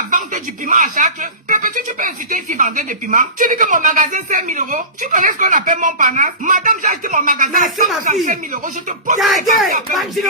la vente du piment à chaque. Tu peux insulter une fille vendeur de piment. Tu dis que mon magasin c'est 5 000 euros. Tu connais ce qu'on appelle mon panache? Madame, j'ai acheté mon magasin à 135 000 euros. Je te pose les papiers. Je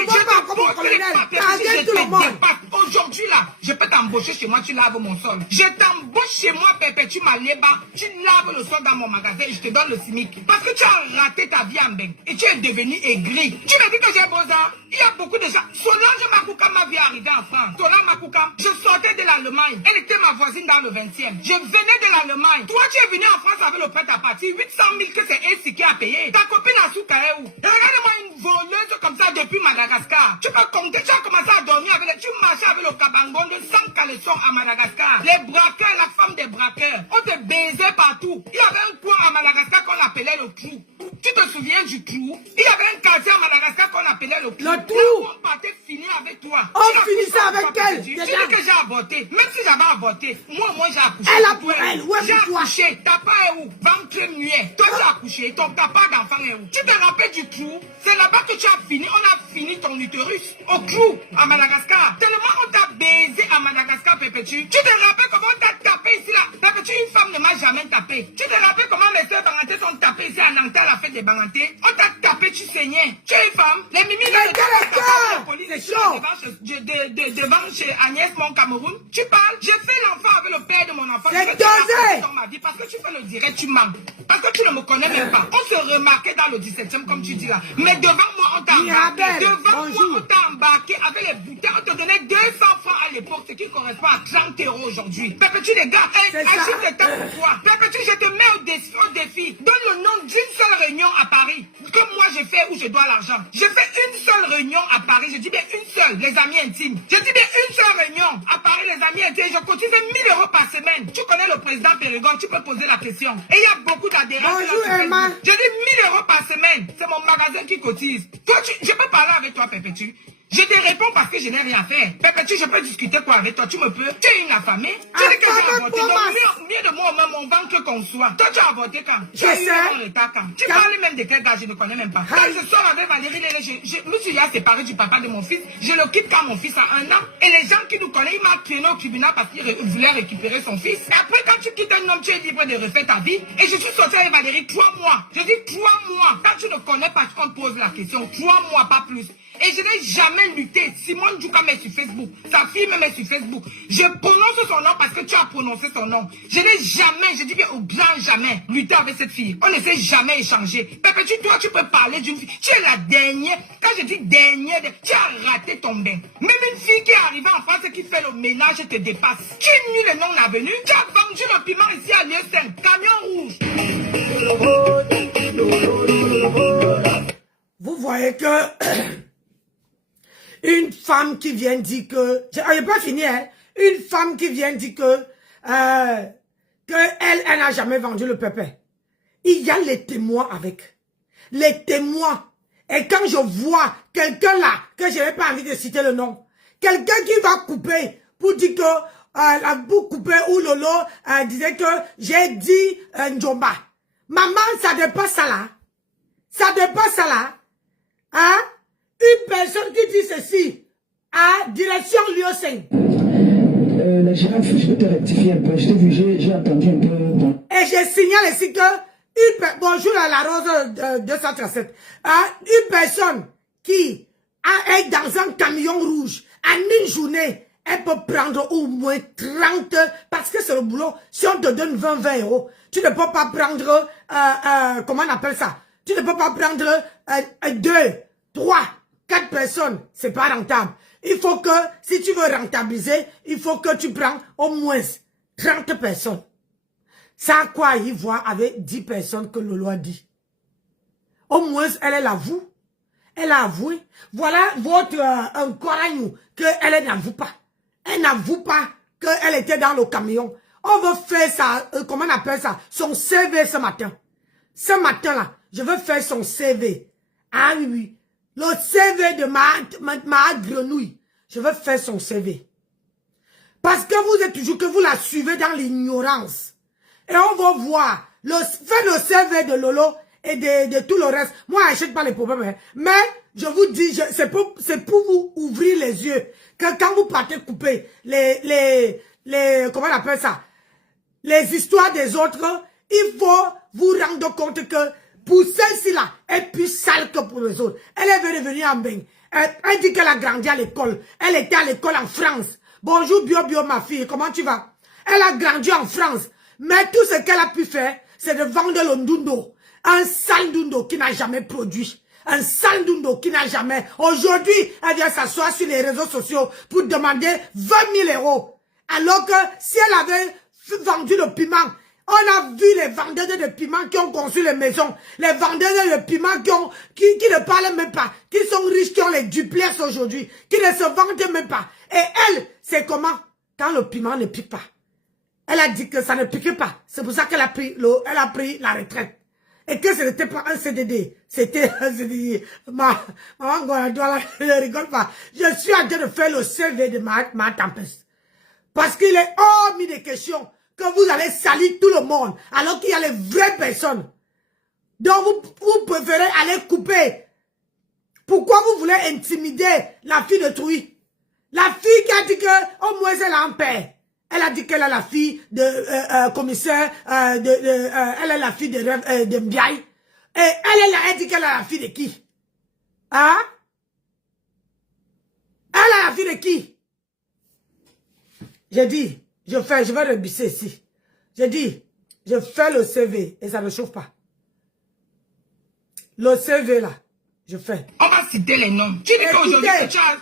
te dépasse. Aujourd'hui là, je peux t'embaucher chez moi, tu laves mon sol. Je t'embauche chez moi, perpétue ma léba. Tu laves le sol dans mon magasin et je te donne le SMIC. Parce que tu as raté ta vie en bain. Et tu es devenu aigri. Tu me dis que j'ai beau ça. Il y a beaucoup de gens. Solange Makouka m'a vu arriver en France. Solange Makouka, je sortais de l'Allemagne. Elle était ma voisine dans le 20e. Je venais de l'Allemagne. Toi, tu es venu en France avec le prêt-à-partir. 800 000 que c'est Essie qui a payé. Ta copine a sous où? Regarde-moi une voleuse comme ça depuis Madagascar. Tu peux compter, tu as commencé à dormir avec tu marchais avec le cabangon de 100 caleçons à Madagascar. Les braqueurs, la femme des braqueurs. On te baisait partout. Il y avait un coin à Madagascar qu'on appelait le trou. Tu te souviens du trou? Il y avait un quartier à Madagascar qu'on appelait le trou. Le trou. On partait finir avec toi. On finissait avec elle. Tu dis que j'ai avorté. Même si j'avais avorté, moi j'ai accouché. Elle a pour elle. Ouais, j'ai accouché. Ta part est où? Ventre muet. Toi tu as accouché. Ton papa d'enfant est où? Tu te rappelles du trou? C'est là-bas que tu as fini. On a fini ton utérus. Au trou, à Madagascar. Tellement on t'a baisé à Madagascar, Pépétu. Tu te rappelles comment on t'a tapé ici là? Pépétu, une femme ne m'a jamais tapé. Tu te rappelles comment mes soeurs Banganté sont tapées ici à Nantes à la fête des Banganté? On t'a tapé, tu saignais. Tu es une femme. Les mimi de la police devant chez Agnès, mon Cameroun. Tu parles? J'ai fait l'enfant avec le père de mon enfant. C'est dosé. Dans ma vie parce que tu fais le direct, tu mens. Parce que tu ne me connais même pas. On se remarquait dans le 17e comme tu dis là. Mais devant moi, on t'a embarqué. Devant moi, on t'a embarqué avec les bouteilles. On te donnait 200 francs à l'époque, ce qui correspond à 30 € aujourd'hui. Pépétu, les gars, agite le temps pour toi. Pépétu, je te mets au défi. Donne le nom d'une seule réunion à Paris. Comme moi, j'ai fait où je dois l'argent. J'ai fait une seule réunion à Paris. Je dis bien une seule, les amis intimes. Je dis bien une seule réunion à Paris, les amis intimes. Je cotise 1 000 € par semaine. Tu connais le président Périgon, tu peux poser la question. Et il y a beaucoup d'adhérents. Bonjour, Emma. Je dis 1 000 € par semaine. C'est mon magasin qui cotise. Toi, je peux parler avec toi, Pépétu. Je te réponds parce que je n'ai rien fait. Pépétu, je peux discuter quoi avec toi? Tu me peux? Tu es une affamée? Tu dis que j'ai avorté. Donc, mieux de moi, même mon ventre qu'on soit. Toi, tu as avorté quand? Tu as eu un retard quand? Tu parles même de quel gars? Je ne connais même pas. Quand je sors avec Valérie Lélé, je me suis séparé du papa de mon fils. Je le quitte quand mon fils a 1 an. Et les gens qui nous connaissent, ils m'ont traîné au tribunal parce qu'ils voulaient récupérer son fils. Et après, quand tu quittes un homme, tu es libre de refaire ta vie. Et je suis sorti avec Valérie 3 mois. Je dis 3 mois. Quand tu ne connais pas, qu'on te pose la question. 3 mois, pas plus. Et je n'ai jamais lutté. Simone Djouka met sur Facebook. Sa fille me met sur Facebook. Je prononce son nom parce que tu as prononcé son nom. Je n'ai jamais, je dis bien au grand jamais, lutté avec cette fille. On ne s'est jamais échangé. Pépétu, toi, tu peux parler d'une fille. Tu es la dernière. Quand je dis dernière, tu as raté ton bain. Même une fille qui est arrivée en France et qui fait le ménage te dépasse. Tu es nul et non avenu. Tu as vendu le piment ici à Lieu-Saint. Camion rouge. Vous voyez que... Une femme qui vient dire que... Je n'ai pas fini, hein. Une femme qui vient dire que... elle n'a jamais vendu le pépé. Il y a les témoins avec. Les témoins. Et quand je vois quelqu'un là, que je n'ai pas envie de citer le nom, quelqu'un qui va couper pour dire que... la boucle coupée ou Lolo disait que j'ai dit Njomba. Maman, ça dépasse ça là. Ça dépasse ça là. Hein? Une personne qui dit ceci à direction Lieu-Saint. La girafe, je peux te rectifier un peu. Je t'ai vu, j'ai entendu un peu. Bon. Et je signale ici que bonjour à la Rose 237. Une personne qui est dans un camion rouge en une journée, elle peut prendre au moins 30 parce que c'est le boulot. Si on te donne 20 €, tu ne peux pas prendre comment on appelle ça? Tu ne peux pas prendre 2, 3, 4 personnes, c'est pas rentable. Il faut que, si tu veux rentabiliser, il faut que tu prends au moins 30 personnes. C'est à quoi il voit avec 10 personnes que Lolo a dit. Au moins, elle l'avoue. Elle a avoué. Voilà votre Coranou, qu'elle n'avoue pas. Elle n'avoue pas qu'elle était dans le camion. On veut faire ça, comment on appelle ça? Son CV ce matin. Ce matin-là, je veux faire son CV. Ah oui, oui. Le CV de ma grenouille. Je veux faire son CV. Parce que vous êtes toujours que vous la suivez dans l'ignorance. Et on va voir. Faites le CV de Lolo et de tout le reste. Moi, je n'achète pas les problèmes. Hein. Mais, je vous dis, c'est pour vous ouvrir les yeux. Que quand vous partez couper les comment on appelle ça, les histoires des autres, il faut vous rendre compte que pour celle-ci là, elle est plus sale que pour les autres. Elle est revenue en bain. Elle dit qu'elle a grandi à l'école. Elle était à l'école en France. Bonjour Bio Bio ma fille, comment tu vas? Elle a grandi en France. Mais tout ce qu'elle a pu faire, c'est de vendre le ndundo. Un sale ndundo qui n'a jamais produit. Un sale ndundo qui n'a jamais... Aujourd'hui, elle vient s'asseoir sur les réseaux sociaux pour demander 20 000 €. Alors que si elle avait vendu le piment, on a vu les vendeurs de piment qui ont conçu les maisons, les vendeurs de piment qui ne parlent même pas, qui sont riches, qui ont les duplex aujourd'hui, qui ne se vendent même pas. Et elle, c'est comment? Quand le piment ne pique pas. Elle a dit que ça ne piquait pas. C'est pour ça qu'elle a pris la retraite. Et que ce n'était pas un CDD. C'était un CDD. Maman, ne rigole pas. Je suis en train de faire le CV de ma tempête. Parce qu'il est hors mis de question que vous allez salir tout le monde. Alors qu'il y a les vraies personnes. Donc vous préférez aller couper. Pourquoi vous voulez intimider la fille de Trouy? La fille qui a dit que au moins elle a un père. Elle a dit qu'elle est la fille de commissaire, elle est la fille de Mbiaye. Et elle dit qu'elle est la fille de qui? Hein? Elle est la fille de qui? J'ai dit, je vais rebusser ici. J'ai dit, je fais le CV et ça ne chauffe pas. Le CV là, je fais. On va citer les noms. Tu dis qu'aujourd'hui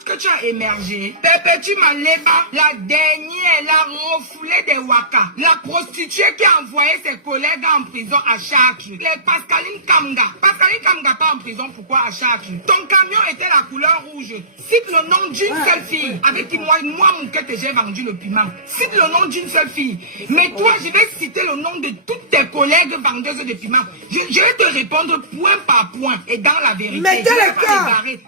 que tu as émergé. Perpétue Maleba, la dernière, la refoulée des Waka. La prostituée qui a envoyé ses collègues en prison à Chartres. Les Pascaline Kamga. Pascaline Kamga pas en prison, pourquoi à Chartres? Ton camion était la couleur rouge. Cite le nom d'une seule fille. Avec qui moi Moukette, j'ai vendu le piment. Cite le nom d'une seule fille. Mais toi, je vais citer le nom de toutes tes collègues vendeuses de piment. Je vais te répondre point par point et dans la vérité. Mais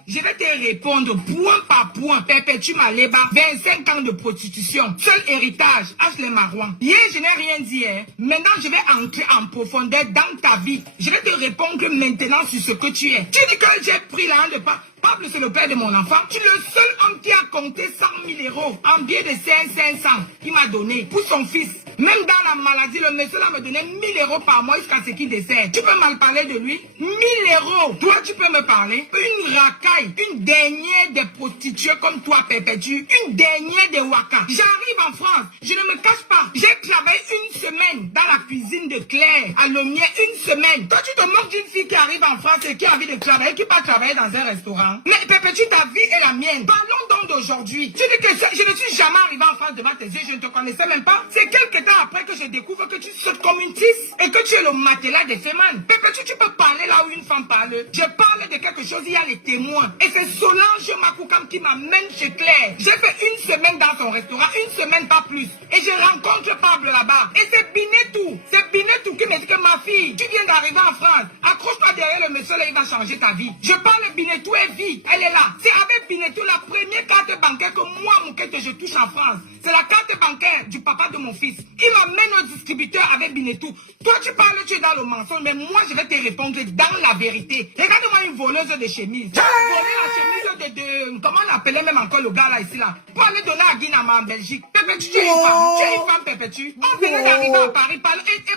je vais te répondre point par point. Perpétue Maleba, 25 ans de prostitution. Seul héritage, H les Marouans. Hier, je n'ai rien dit. Hein. Maintenant, je vais entrer en profondeur dans ta vie. Je vais te répondre maintenant sur ce que tu es. Tu dis que j'ai pris la hand de Pablo, c'est le père de mon enfant. Tu es le seul homme qui a compté 100 000 € en billet de 500 qu'il m'a donné pour son fils. Même dans la maladie, le monsieur là me donnait 1 000 € par mois jusqu'à ce qu'il décède. Tu peux mal parler de lui? 1 000 €. Toi, tu peux me parler? Une racaille, une dernière des prostituées comme toi, Perpétue, une dernière des Waka. J'arrive en France, je ne me cache pas. J'ai travaillé une semaine dans la cuisine de Claire, à Lomier, une semaine. Toi, tu te moques d'une fille qui arrive en France et qui a envie de travailler, qui va travailler dans un restaurant. Mais Perpétue, ta vie est la mienne. Parlons donc d'aujourd'hui. Tu dis que je ne suis jamais arrivé en France devant tes yeux, je ne te connaissais même pas. C'est quelques temps après que je découvre que tu sautes comme une tisse et que tu es le matelas des femmes. Perpétue, tu peux parler là où une femme parle. Je parle de quelque chose, il y a les témoins. Et c'est Solange Makoukam qui m'amène chez Claire. J'ai fait une semaine dans son restaurant, une semaine pas plus. Et je rencontre Pablo là-bas. Et c'est Binetou. C'est Binetou qui me dit que ma fille, tu viens d'arriver en France. Accroche-toi derrière le monsieur là, il va changer ta vie. Je parle Binetou et vie. Elle est là. C'est avec Binetou la première carte bancaire que moi, Moukette, je touche en France. C'est la carte bancaire du papa de mon fils. Il m'amène au distributeur avec Binetou. Toi, tu parles, tu es dans le mensonge, mais moi, je vais te répondre dans la vérité. Regarde-moi une voleuse de chemise. Tu as volé la chemise de... Comment on appelait même encore le gars là, ici, là, pour aller donner à Guinama en Belgique. Perpétue, tu es une femme. Tu es une femme, Perpétue. On venait d'arriver à Paris. Et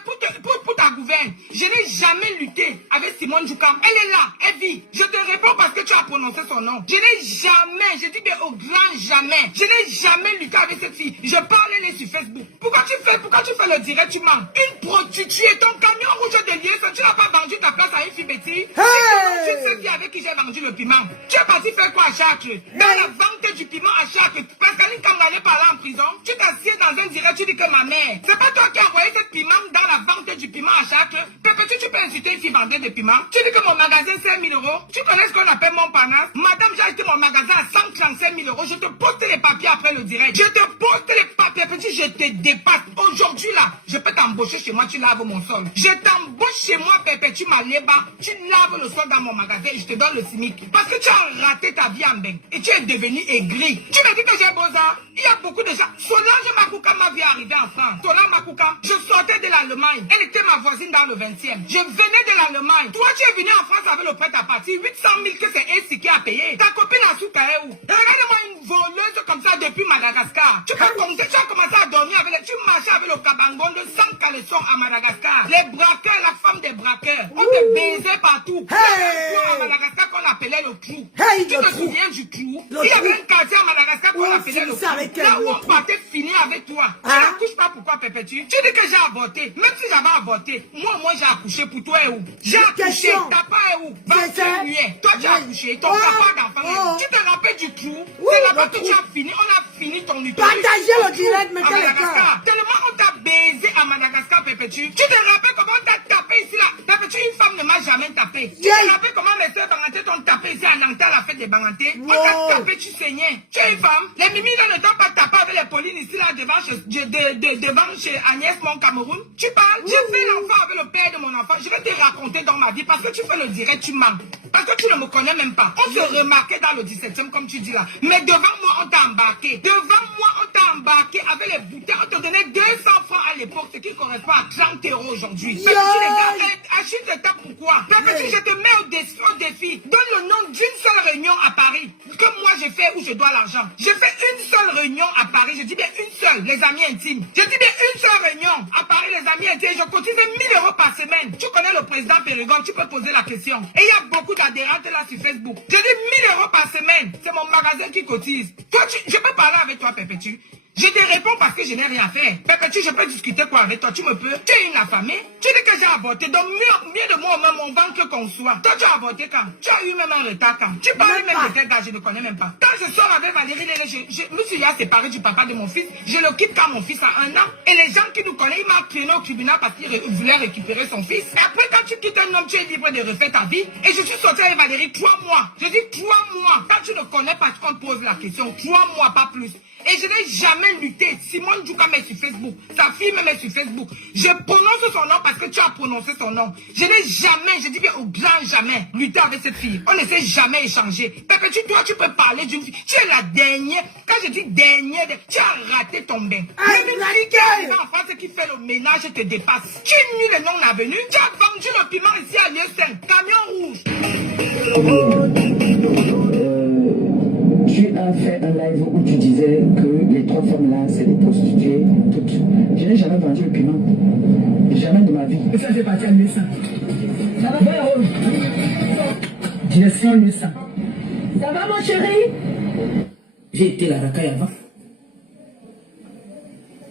pour ta gouverne, je n'ai jamais lutté avec Simone Djoukam. Elle est là, elle vit. Je te réponds parce que tu as prononcé son nom. Je n'ai jamais, je dis bien au grand jamais, je n'ai jamais lutté avec cette fille. Je parle elle sur Facebook. Pourquoi tu fais le direct, tu mens? Une prostituée, ton camion rouge de liaison, tu n'as pas vendu ta place à une fille bêtise. C'est cette fille avec qui j'ai vendu le piment. Tu es parti faire quoi à Chartres? Dans la vente du piment à Chartres. Pascaline Kamga par là en prison. Tu t'assieds dans un direct, tu dis que ma mère. C'est pas toi qui as envoyé cette piment dans la vente du piment à Chartres. Perpétue, tu peux insulter une fille vendeuse de piment. Tu dis que mon magasin c'est 1 000 €. Tu connais ce qu'on appelle mon panache? Madame, j'ai acheté mon magasin à 135 000 €. Je te poste les papiers après le direct. Je te poste les papiers, petit, je te dépasse. Aujourd'hui là, je peux t'embaucher chez moi, tu laves mon sol. Je t'embauche chez moi, Perpétue Maleba. Tu laves le sol dans mon magasin et je te donne le SMIC. Parce que tu as raté ta vie en bain et tu es devenu aigri. Tu me dis que j'ai beaux arts. Il y a beaucoup de gens. Solange Makoukam m'a vu arriver en France. Solange Makoukam, je sortais de la l'Allemagne. Elle était ma voisine dans le 20e. Je venais de l'Allemagne. Toi, tu es venu en France avec le prêt à partir. 800 000 que c'est elle qui a payé. Ta copine a sous où? Regarde-moi une voleuse comme ça depuis Madagascar. Tu peux compter, tu as commencé à dormir avec tu marchais avec le cabangon de 100 caleçons à Madagascar. Les braqueurs, la femme des braqueurs. On te baisait partout. À Madagascar qu'on appelait le clou. Tu te souviens du clou? Il y avait un quartier à Madagascar qu'on appelait le clou. Là où on partait finir avec toi. Tu n'accouches pas pourquoi, Pépétu? Tu dis que j'ai avorté. Même si j'avais avorté, moi j'ai accouché pour toi et où? J'ai accouché. Ta part est où? Toi tu as accouché. Ton papa d'enfant. Tu te rappelles du clou? C'est là-bas que tu as fini. On a fini ton utérus. Partagez le direct, mais tellement on t'a baisé à Madagascar, Pépétu. Tu te rappelles comment on t'a tapé ici là? Pépétu, une femme ne m'a jamais tapé. Tu te rappelles comment mes soeurs Banganté t'ont tapé ici à Nantes à la fête des Banganté? On t'a tapé, tu saignais. Tu es une femme. Les mimi ne t'ont pas tapé avec les Paulines ici là devant chez Agnès, mon Cameroun. Tu parles? J'ai fait l'enfant avec le père de mon enfant. Je vais te raconter dans ma vie parce que tu fais le direct, tu mens. Parce que tu ne me connais même pas. On se remarquait dans le 17e comme tu dis là. Mais devant moi, on t'a embarqué. Devant moi, on t'a embarqué avec les bouteilles. On te donnait 200 francs à l'époque, ce qui correspond à 30 € aujourd'hui. Mais tu les gars, achète de ta pourquoi? Si je te mets au défi, donne le nom d'une seule réunion à Paris. Que moi j'ai fait où je dois l'argent. J'ai fait une seule réunion à Paris. Je dis bien une seule, les amis intimes. Je dis bien une seule réunion à Paris, les amis intimes. Je cotise 1000 € par semaine. Tu connais le président Périgon, tu peux poser la question. Et il y a beaucoup d'adhérentes là sur Facebook. Je dis 1000 € par semaine. C'est mon magasin qui cotise. Toi, je peux parler avec toi, Pépétu. Je te réponds parce que je n'ai rien fait. Pépétu, je peux discuter quoi avec toi? Tu me peux? Tu es une affamée? Tu dis que j'ai avorté. Donc mieux de moi même mon ventre qu'on soit. Toi, tu as avorté quand? Tu as eu même un retard quand? Tu parles même de quel gars? Je ne connais même pas. Quand je sors avec Valérie Lélé, je me suis séparé du papa de mon fils. Je le quitte quand mon fils a 1 an. Et les gens qui nous connaissent, ils m'ont traîné au tribunal parce qu'ils voulaient récupérer son fils. Et après, quand tu quittes un homme, tu es libre de refaire ta vie. Et je suis sorti avec Valérie 3 mois. Je dis 3 mois. Quand tu ne connais pas, tu te poses la question. 3 mois, pas plus. Et je n'ai jamais lutté. Simone Djouka met sur Facebook. Sa fille me met sur Facebook. Je prononce son nom parce que tu as prononcé son nom. Je n'ai jamais, je dis bien au grand jamais, lutté avec cette fille. On ne s'est jamais échangé. Pépétu, toi, tu peux parler d'une fille. Tu es la dernière. Quand je dis dernière, tu as raté ton bain. Même une fille qui est arrivée en France et qui fait le ménage te dépasse. Tu es nul et non avenu. Tu as vendu le piment ici à lieu 5. Camion rouge. Tu as fait un live où tu disais que les 3 femmes là, c'est des prostituées, toutes. Je n'ai jamais vendu le piment. Jamais de ma vie. Et ça, c'est parti à 1100. Ça va, direction 1100. Ça va, mon chéri? J'ai été la racaille avant.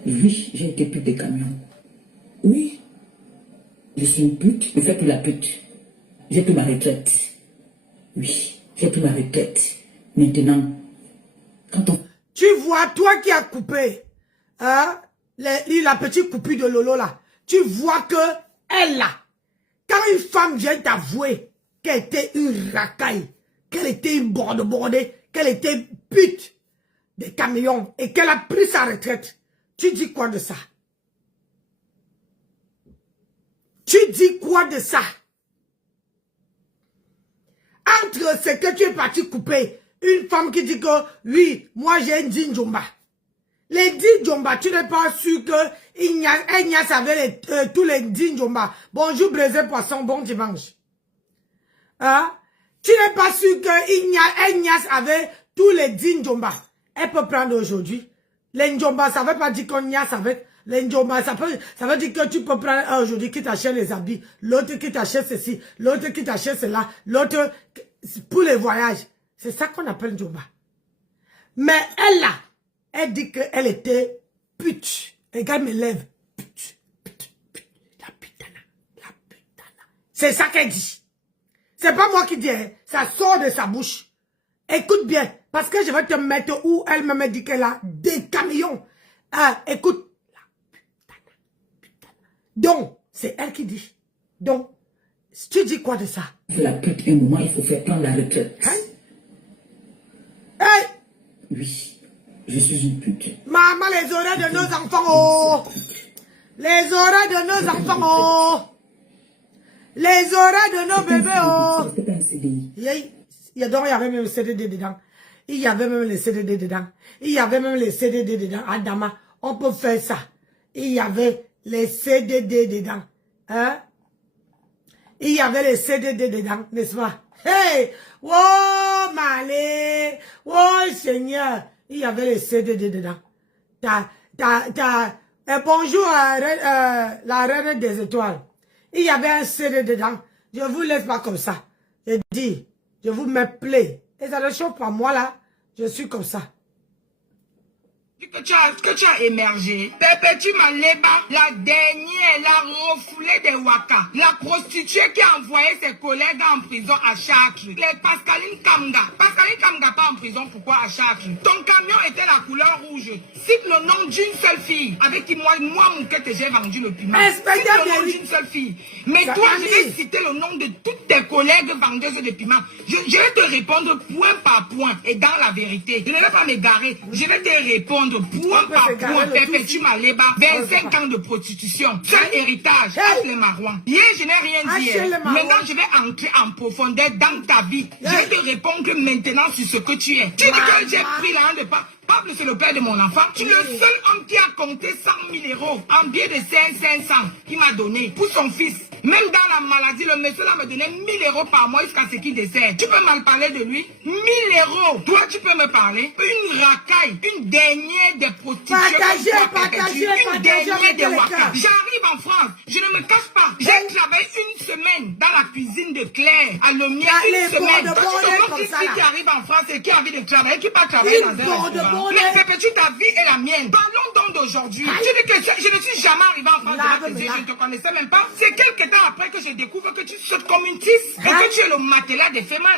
Oui, j'ai été pute des camions. Oui. Je suis une pute, je ne fais plus la pute. J'ai pris ma retraite. Oui, j'ai pris ma retraite. Maintenant, quand on... Tu vois, toi qui as coupé hein, la petite coupure de Lolo là, tu vois que elle là, quand une femme vient t'avouer qu'elle était une racaille, qu'elle était une bordée, qu'elle était pute des camions et qu'elle a pris sa retraite, tu dis quoi de ça? Tu dis quoi de ça? Entre ce que tu es parti couper, une femme qui dit que, oui, moi j'ai un Djomba. Les Djomba, tu n'es pas sûr que il y a avec tous les Djomba. Bonjour, braisé poisson, bon dimanche. Hein? Tu n'es pas sûr qu'il y a un Nias avec tous les Djomba. Elle peut prendre aujourd'hui. Les Djomba, ça ne veut pas dire qu'on Nias avec. Les Djomba, ça veut dire que tu peux prendre aujourd'hui qui t'achète les habits, l'autre qui t'achète ceci, l'autre qui t'achète cela, l'autre pour les voyages. C'est ça qu'on appelle Djomba. Mais elle là, elle dit qu'elle était pute. Regarde mes lèvres. Pute. La putana. C'est ça qu'elle dit. C'est pas moi qui dis, hein. Ça sort de sa bouche. Écoute bien, parce que je vais te mettre où elle me dit qu'elle a des camions. Écoute. La putana. Donc, c'est elle qui dit. Donc, tu dis quoi de ça? La pute, un moment, il faut faire prendre la retraite. Hein? Hey! Oui, je suis une pute. Maman, les oreilles de nos enfants, oh! Les oreilles de nos enfants, oh! Les oreilles de nos bébés, oh! C'était un CDI. Il y avait même le CDD dedans. Il y avait même les CDD dedans. Il y avait même les CDD dedans. Adama, on peut faire ça. Il y avait les CDD dedans. Hein? Il y avait les CDD dedans, n'est-ce pas? Hey! Oh, Malé! Oh, Seigneur! Il y avait les CDD dedans. Bonjour, la reine des étoiles. Il y avait un CD dedans. Je vous laisse pas comme ça. Je dis, je vous mets play. Et ça ne chauffe pas moi là. Je suis comme ça. Que tu as émergé. Perpétue Maleba, la dernière, la refoulée des Waka, la prostituée qui a envoyé ses collègues en prison à Chartres. Les Pascaline Kamga. Pascaline Kamga pas en prison, pourquoi à Chartres? Ton camion était la couleur rouge. Cite le nom d'une seule fille avec qui moi Mouquette, j'ai vendu le piment. Cite le nom d'une seule fille. Mais toi, je vais citer le nom de toutes tes collègues vendeuses de piment. Je vais te répondre point par point et dans la vérité. Je ne vais pas m'égarer. Je vais te répondre point par point. Perpétue Maleba, 25 ans de prostitution, seul héritage, les marouans. Hier, je n'ai rien dit. Maintenant, je vais entrer en profondeur dans ta vie. Je vais te répondre maintenant sur ce que tu es. Tu dis que j'ai pris la de pas. Pablo, c'est le père de mon enfant. Tu es le seul homme qui a compté 100 000 euros en billet de 500 qu'il m'a donné pour son fils. Même dans la maladie, le monsieur là me donnait 1 000 euros par mois jusqu'à ce qu'il décède. Tu peux mal parler de lui? 1 000 euros. Toi, tu peux me parler? Une racaille, une dernière des prostituées. Une dernière des Waka. J'arrive en France, je ne me cache pas. J'ai travaillé une semaine dans la cuisine de Claire, à Lemia, une semaine. Quand tu fille qui arrive en France et qui a envie de travailler, qui part travailler dans un restaurant. Mais Perpétue, ta vie est la mienne. Parlons donc d'aujourd'hui. Tu dis que je ne suis jamais arrivé en France, je ne te connaissais même pas. C'est quelques temps après que je découvre que tu sautes comme une tisse et que tu es le matelas des fémins.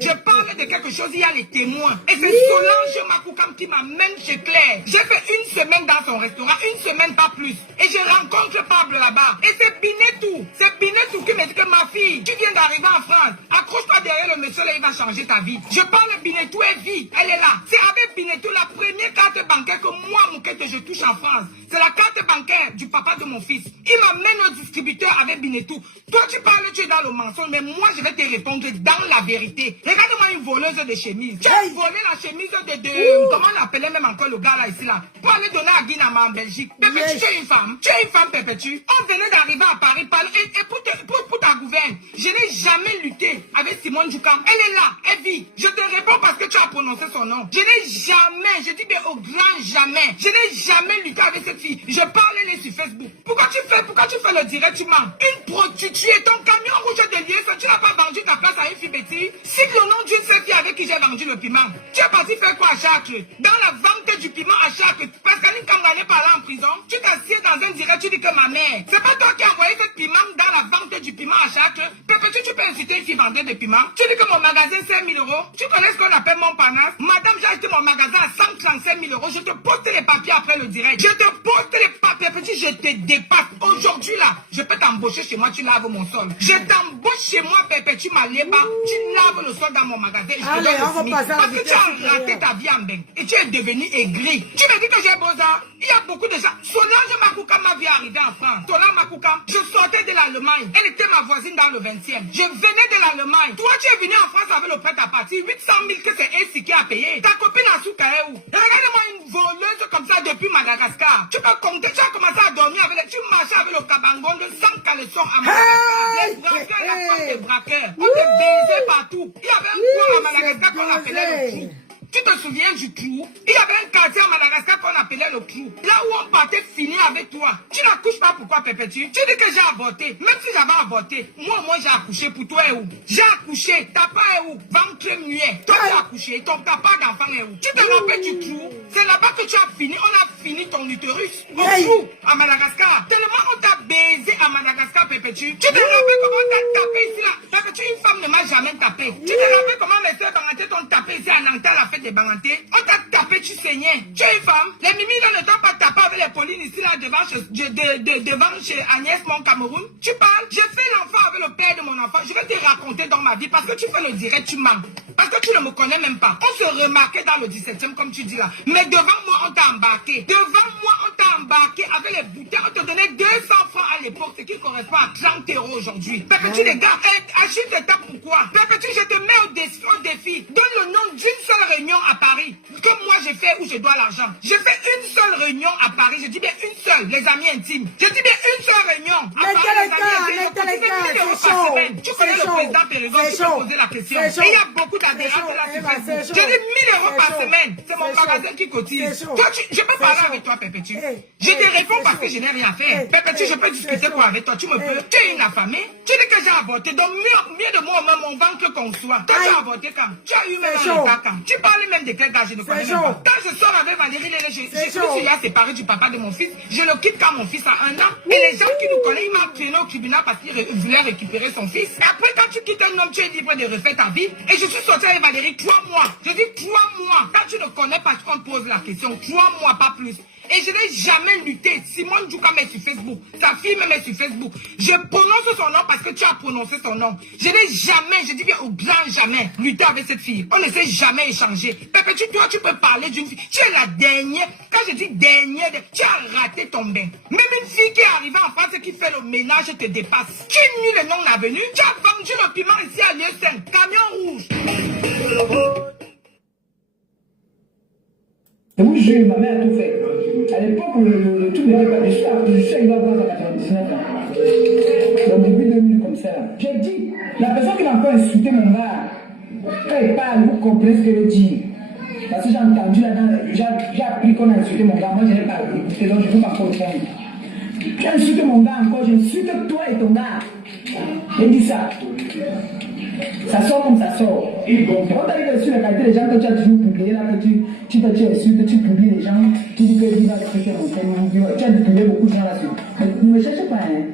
Je parle de quelque chose, il y a les témoins. Et c'est Solange Makoukam qui m'amène chez Claire. J'ai fait une semaine dans son restaurant, une semaine pas plus. Et je rencontre Pablo là-bas. Et c'est Binetou. C'est Binetou qui me dit que ma fille, tu viens d'arriver en France. Accroche-toi derrière le monsieur là, il va changer ta vie. Je parle de Binetou et vie. Elle est là. C'est avec Binetou la première carte bancaire que moi, Mouquette, je touche en France. C'est la carte bancaire du papa de mon fils. Il m'amène au distributeur avec Binetou. Toi, tu parles, tu es dans le mensonge, mais moi, je vais te répondre dans la vérité. Regarde-moi une voleuse de chemise. Tu as volé la chemise de comment on appelait même encore le gars là, ici là, pour aller donner à Guinama en Belgique. Perpétue, tu es une femme. Tu es une femme, Perpétue. On venait d'arriver à Paris, et pour ta gouverne, je n'ai jamais lutté avec Simone Djoukam. Elle est là, elle vit. Je te réponds parce que tu as prononcé son nom. Je n'ai jamais, je dis bien au grand jamais, je n'ai jamais lutté avec cette fille. Je parle elle est sur Facebook. Pourquoi tu fais le direct, tu mens? Une prostituée, ton camion rouge de liesse, tu n'as pas vendu ta place à une fille bêtise. Cite le nom d'une seule fille avec qui j'ai vendu le piment. Tu es parti faire quoi à Chartres? Dans la vente du piment à Chartres, Pascaline Kamga n'est pas là en prison. Tu t'assieds dans un direct, tu dis que ma mère. C'est pas toi qui as envoyé cette piment dans la vente du piment à Chartres. Perpétue, tu peux inciter une fille vendeuse de piment. Tu dis que mon magasin c'est 5 000 euros. Tu connais ce qu'on appelle mon panache? Madame, j'ai acheté mon magasin à 135 000 euros. Je te poste les papiers après le direct. Je te poste les papiers, petit, je te dépasse. Aujourd'hui là, je peux t'embaucher chez moi, tu laves mon sol. Je t'embauche chez moi, Perpétue Maleba, tu laves le sol dans mon magasin. Allez, on va passer à la parce que tu as raté ta vie en bain et tu es devenu aigri. Tu me dis que j'ai beau ça. Il y a beaucoup de gens. Solange Makoukam m'a vu arriver en France. Solange Makoukam, je sortais de l'Allemagne. Elle était ma voisine dans le 20e. Je venais de l'Allemagne. Toi, tu es venu en France avec le prêt à partir. 800 000 que c'est ainsi qui a payé. Ta copine a souka est où? Regarde-moi une voleuse comme ça depuis Madagascar. Tu peux compter, tu as commencé à dormir avec tu marchais avec le cabangon de 100 caleçons à Madagascar. Les braqueurs, la femme des braqueurs. On te baisait partout. Il y avait un coin à Madagascar qu'on appelait le trou. Tu te souviens du trou? Il y avait un quartier à Madagascar qu'on appelait le trou. Là où on partait finir avec toi. Tu n'accouches pas, pourquoi, Perpétue? Tu dis que j'ai avorté. Même si j'avais avorté, moi j'ai accouché. Pour toi est où? J'ai accouché. Ta part est où? Ventre muet. Toi tu as accouché. Ta part d'enfant est où? Tu te rappelles du trou? C'est là-bas que tu as fini. On a fini ton utérus. Au trou, à Madagascar. Tellement on t'a baisé à Madagascar, Perpétue. Tu te rappelles comment on t'a tapé ici là? Perpétue, une femme ne m'a jamais tapé. Tu te rappelles comment mes soeurs Banganté t'ont tapé ici à Nantes à la fête des Banganté? On t'a tapé, tu saignais. Tu es une femme. Les mimi là ne t'ont pas tapé avec les Paulines ici là devant chez Agnès, mon Cameroun. Tu parles? J'ai fait l'enfant avec le père de mon enfant. Je vais te raconter dans ma vie parce que tu fais le direct, tu mens. Parce que tu ne me connais même pas. On se remarquait dans le 17e comme tu dis là. Mais devant moi, on t'a embarqué. Devant moi, on t'a embarqué avec les bouteilles. On te donnait 200 francs à l'époque, ce qui correspond à 30 € aujourd'hui. Perpétue, les gars, Achille te tape pourquoi? Perpétue, je te mets au défi. Donne le nom d'une seule réunion à Paris. Comme moi, j'ai fait où je dois l'argent. J'ai fait une seule réunion à Paris. Je dis bien une seule, les amis intimes. Je dis bien une seule réunion à Paris, les amis intimes. Tu connais le président Pérégon, tu peux poser la question. Et il y a beaucoup d'adhérents là sur Facebook. Je dis 1000 euros par semaine. C'est mon magasin qui cotise. Toi, je peux parler avec toi, Pépétu. Je te réponds parce que je n'ai rien fait. Pépétu, je peux discuter quoi avec toi? Tu me peux. Tu es une affamée. Tu dis que j'ai avorté. Donc mieux de moi même mon ventre qu'on soit. Toi, tu as avorté quand? Tu as eu même un état quand? Tu parles même de quel gars? Je ne connais pas. Quand je sors avec Valérie Lélé, je suis là séparé du papa de mon fils. Je le quitte quand mon fils a 1 an. Et les gens qui nous connaissent, ils m'ont traîné au tribunal parce qu'il voulait récupérer son fils. Et après, quand tu quittes un homme, tu es libre de refaire ta vie. Et je suis sorti avec Valérie 3 mois. Je dis 3 mois. Quand tu ne connais pas, qu'on te pose la question. 3 mois, pas plus. Et je n'ai jamais lutté. Simone Djouka met sur Facebook. Sa fille me met sur Facebook. Je prononce son nom parce que tu as prononcé son nom. Je n'ai jamais, je dis bien au grand jamais, lutté avec cette fille. On ne s'est jamais échangé. Pépé, toi, tu peux parler d'une fille. Tu es la dernière. Quand je dis dernière, tu as raté ton bain. Même une fille qui est arrivée en France et qui fait le ménage te dépasse. Tu es nu le nom n'a venu. Tu as vendu le piment ici à lieu 5. Camion rouge. Et moi, ma mère a tout fait. À l'époque, le tout n'était pas. Je suis arrivé à voir en 99 ans. Donc, depuis 2000, comme ça. J'ai dit, la personne qui m'a encore insulté mon gars, quand il parle, vous comprenez ce que je veux dire. Parce que j'ai entendu là-dedans, j'ai appris qu'on a insulté mon gars. Moi, je n'ai pas écouté, donc je ne peux pas comprendre. J'ai insulté mon gars encore, j'insulte toi et ton gars. J'ai dit ça. Ça sort comme ça sort. Quand tu arrives sur la qualité des gens que tu as toujours publié, là, que tu insultes, tu publies les gens, tu dis que tu vas expliquer mon thème, tu as publié beaucoup de gens là-dessus. Mais ne me cherchez pas, hein.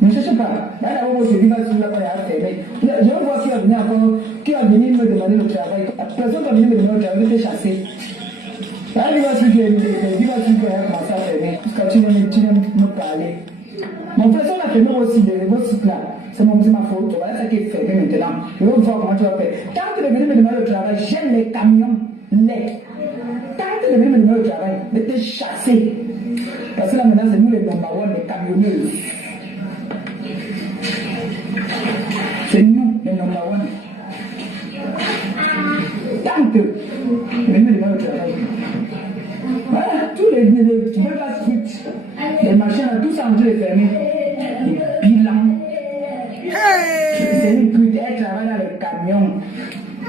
Ne cherchez pas. Là, d'abord, je dis, sur la page, je vais voir qui va venir encore, qui va venir me demander le travail. La personne va venir me demander le travail, je vais te chasser. Là, il va se dire, il va se dire, commencer à fermer, parce que tu viens me parler. Mon frère, on a fermé aussi vos sites là. C'est ma faute. Voilà ça qui est fermé maintenant. Je veux voir comment tu vas faire. Tant que tu es venu me demander le travail, j'aime les camions. Tant que tu es venu me demander le travail, je vais te chasser. Parce que là maintenant, c'est nous les number one, les camionneuses. C'est nous les number one. Tant que tu es venu me demander le travail. Voilà, tous les tu peux pas switch. Les machines, tout ça, on est fermé. Les bilans. C'est une pute, elle travaille dans les camions.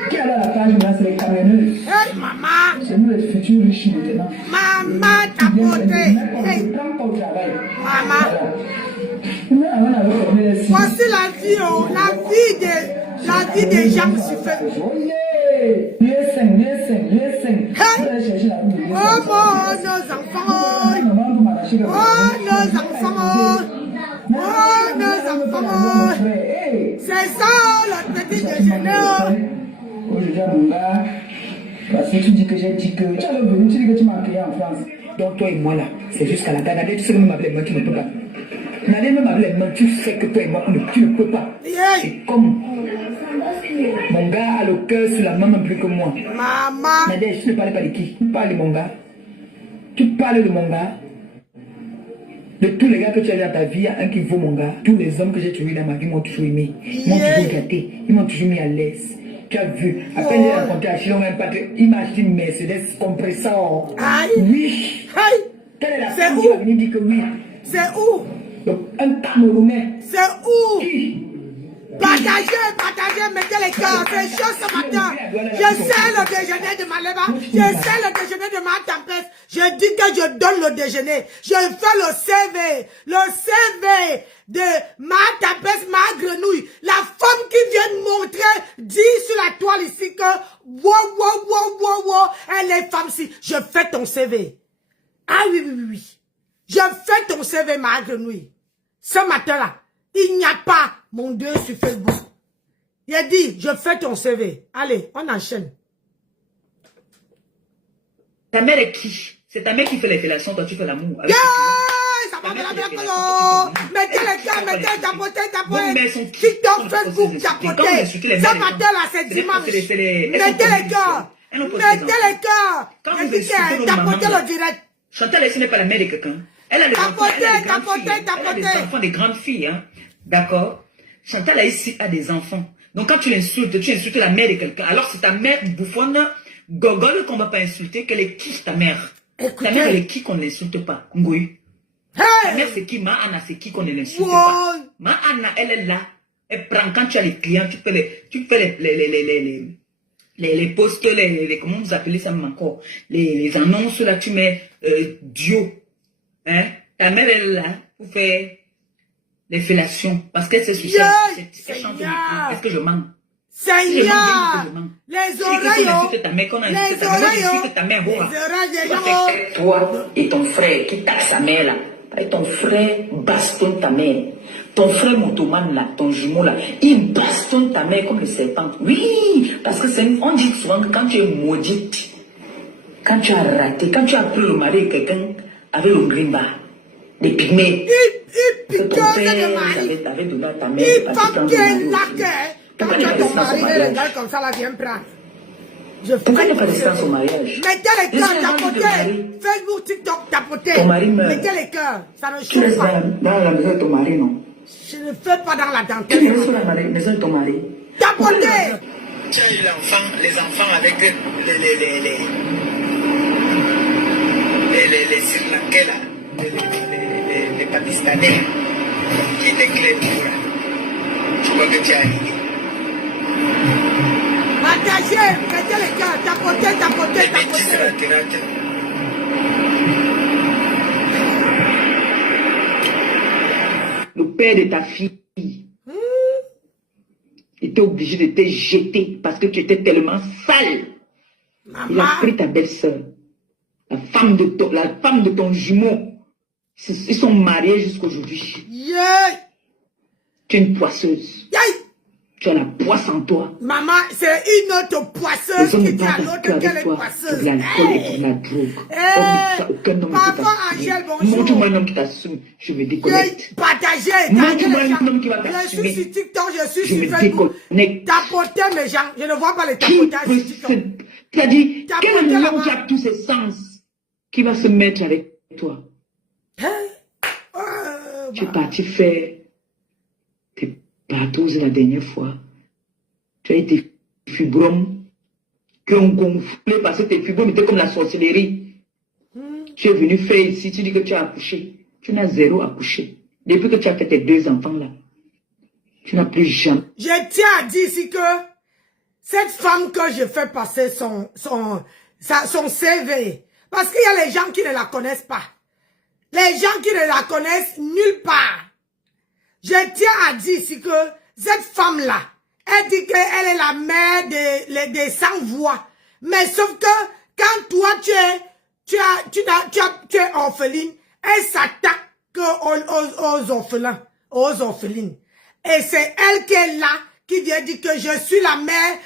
Qui a la page maintenant, c'est les camionneuses. Hey, maman! C'est nous les futurs riches maintenant. Maman, t'as porté! Hey. On ne prend pas au travail. Maman! Voici la vie, oh, la vie des gens sur Facebook. Oh yeah! Lieu 5. Hey! Oh, nos enfants! Oh, nos enfants! Oh, nos enfants! C'est ça, le petit déjeuner! Aujourd'hui, mon gars, parce que tu dis que j'ai dit que tu es venu, tu dis que tu m'as accueilli en France. Donc toi et moi là, c'est jusqu'à la gare. Tu sais que même avec moi, tu ne peux pas. N'allez même avec moi, tu sais que toi et moi, tu ne peux pas. C'est comme mon gars a le cœur sur la main plus que moi. Maman! Nadège, tu ne parles pas de qui? Tu parles de mon gars. Tu parles de mon gars. De tous les gars que tu as dans ta vie, il y a un qui vaut mon gars. Tous les hommes que j'ai trouvés dans ma vie m'ont toujours aimé. M'ont toujours gâté. Ils m'ont toujours mis à l'aise. Tu as vu, à peine j'ai rencontré Achille, il m'a acheté une Mercedes compresseur. Oui. Quelle est la femme qui va venir dire que oui? C'est où? Donc, un Camerounais. C'est où? Qui? Partagez, mettez les cœurs, c'est chaud ce matin. Je sais le déjeuner de ma lèvre, je sais le déjeuner de ma tempête. Je dis que je donne le déjeuner. Je fais le CV de ma tempête, ma grenouille. La femme qui vient de montrer, dit sur la toile ici que, wow, elle est femme-ci. Je fais ton CV. Ah oui. Je fais ton CV, ma grenouille. Ce matin-là, il n'y a pas mon Dieu sur Facebook. Il a dit, je fais ton CV. Allez, on enchaîne. Ta mère est qui? C'est ta mère qui fait les fellations, toi tu fais l'amour. Ça va me la mettez les gars, mettez, tapoter. TikTok, Facebook, tapoter. Ce matin-là, c'est dimanche. Mettez les gars. Je dis que tapoter le direct. Chantal, elle, ce n'est pas la mère de quelqu'un. Elle a des enfants, des enfants, des grandes filles, hein. D'accord? Chantal a des enfants. Donc quand tu l'insultes, tu insultes la mère de quelqu'un. Alors c'est ta mère bouffonne, gogole qu'on ne va pas insulter, qu'elle est qui ta mère? Ta mère, elle est qui qu'on n'insulte pas? Ngoui. Ta mère, c'est qui? Ma Anna, c'est qui qu'on n'insulte pas? Ma Anna, elle est là. Elle prend quand tu as les clients, tu fais les posts, comment vous appelez ça encore? Les annonces, là, tu mets duo. Hein? Ta mère, elle est là pour faire les fellations. Parce qu'elle sait sur cette chante. Est-ce que je mens? Seigneur! Les oreilles! Toi et ton frère qui taxe sa mère là. Et ton frère bastonne ta mère. Ton frère Motoman là, ton jumeau là, il bastonne ta mère comme le serpent. Oui, parce que on dit souvent que quand tu es maudite, quand tu as raté, quand tu as pris le mari de quelqu'un avec le grimba, des pygmées, ton père t'avait donné à ta mère. Quand ton mari regarde comme ça, là, viens prendre. Pourquoi tu n'as pas distance au mariage? Mettez les cœurs, tapoter. Facebook, TikTok, tapoter. Ton mari meurt. Mettez les cœurs, ça ne Tu chauffe restes pas. dans la maison de ton mari, non? Je ne fais pas dans la Tu dentelle. restes dans la maison de ton mari. Tapoter. Tu as eu les enfants avec les Sri Lankais là, les Pakistanais, qui étaient clairs là. Je crois que tu as arrivé. Partagez, mettez les cœurs, tapoter, tapoter, Les bêtises là, tapoter. Le père de ta fille était obligé de te jeter parce que tu étais tellement sale. Il a Maman, pris ta belle-sœur, la femme de ton jumeau. Ils sont mariés jusqu'aujourd'hui. yeah. Tu es une poisseuse. Yeah. Tu as la poisse en toi. Maman, c'est une autre poisseuse Les hommes qui ne dit à parlent l'autre que qu'elle avec est toi. poisseuse. C'est de l'alcool et de la drogue. Aucun homme Papa ne peut Angèle, t'assumer. bonjour. Montre-moi un homme qui t'assume. Je me déconnecte. Partagez, Montre-moi taguez un homme qui va les gens. Je suis t'assumer. sur TikTok, je suis Je sur me Facebook. déconnecte. Tapotez mes gens, je ne vois pas les Qui tapotages peut sur TikTok. tu as dit, T'as quel porté homme là-bas. qui a tous ses sens qui va se mettre avec toi? Tu es parti faire tes partous la dernière fois. Tu as été fibromes qui ont gonflé parce que tes fibromes étaient comme la sorcellerie. Tu es venu faire ici, tu dis que tu as accouché. Tu n'as zéro accouché. Depuis que tu as fait tes 2 enfants là, tu n'as plus jamais. Je tiens à dire ici que cette femme que je fais passer son CV, parce qu'il y a les gens qui ne la connaissent pas. Les gens qui ne la connaissent nulle part. Je tiens à dire ici que cette femme-là, elle dit qu'elle est la mère des sans-voix. Mais sauf que quand toi tu es orpheline, elle s'attaque aux orphelins, aux orphelines. Et c'est elle qui est là, qui vient dire que je suis la mère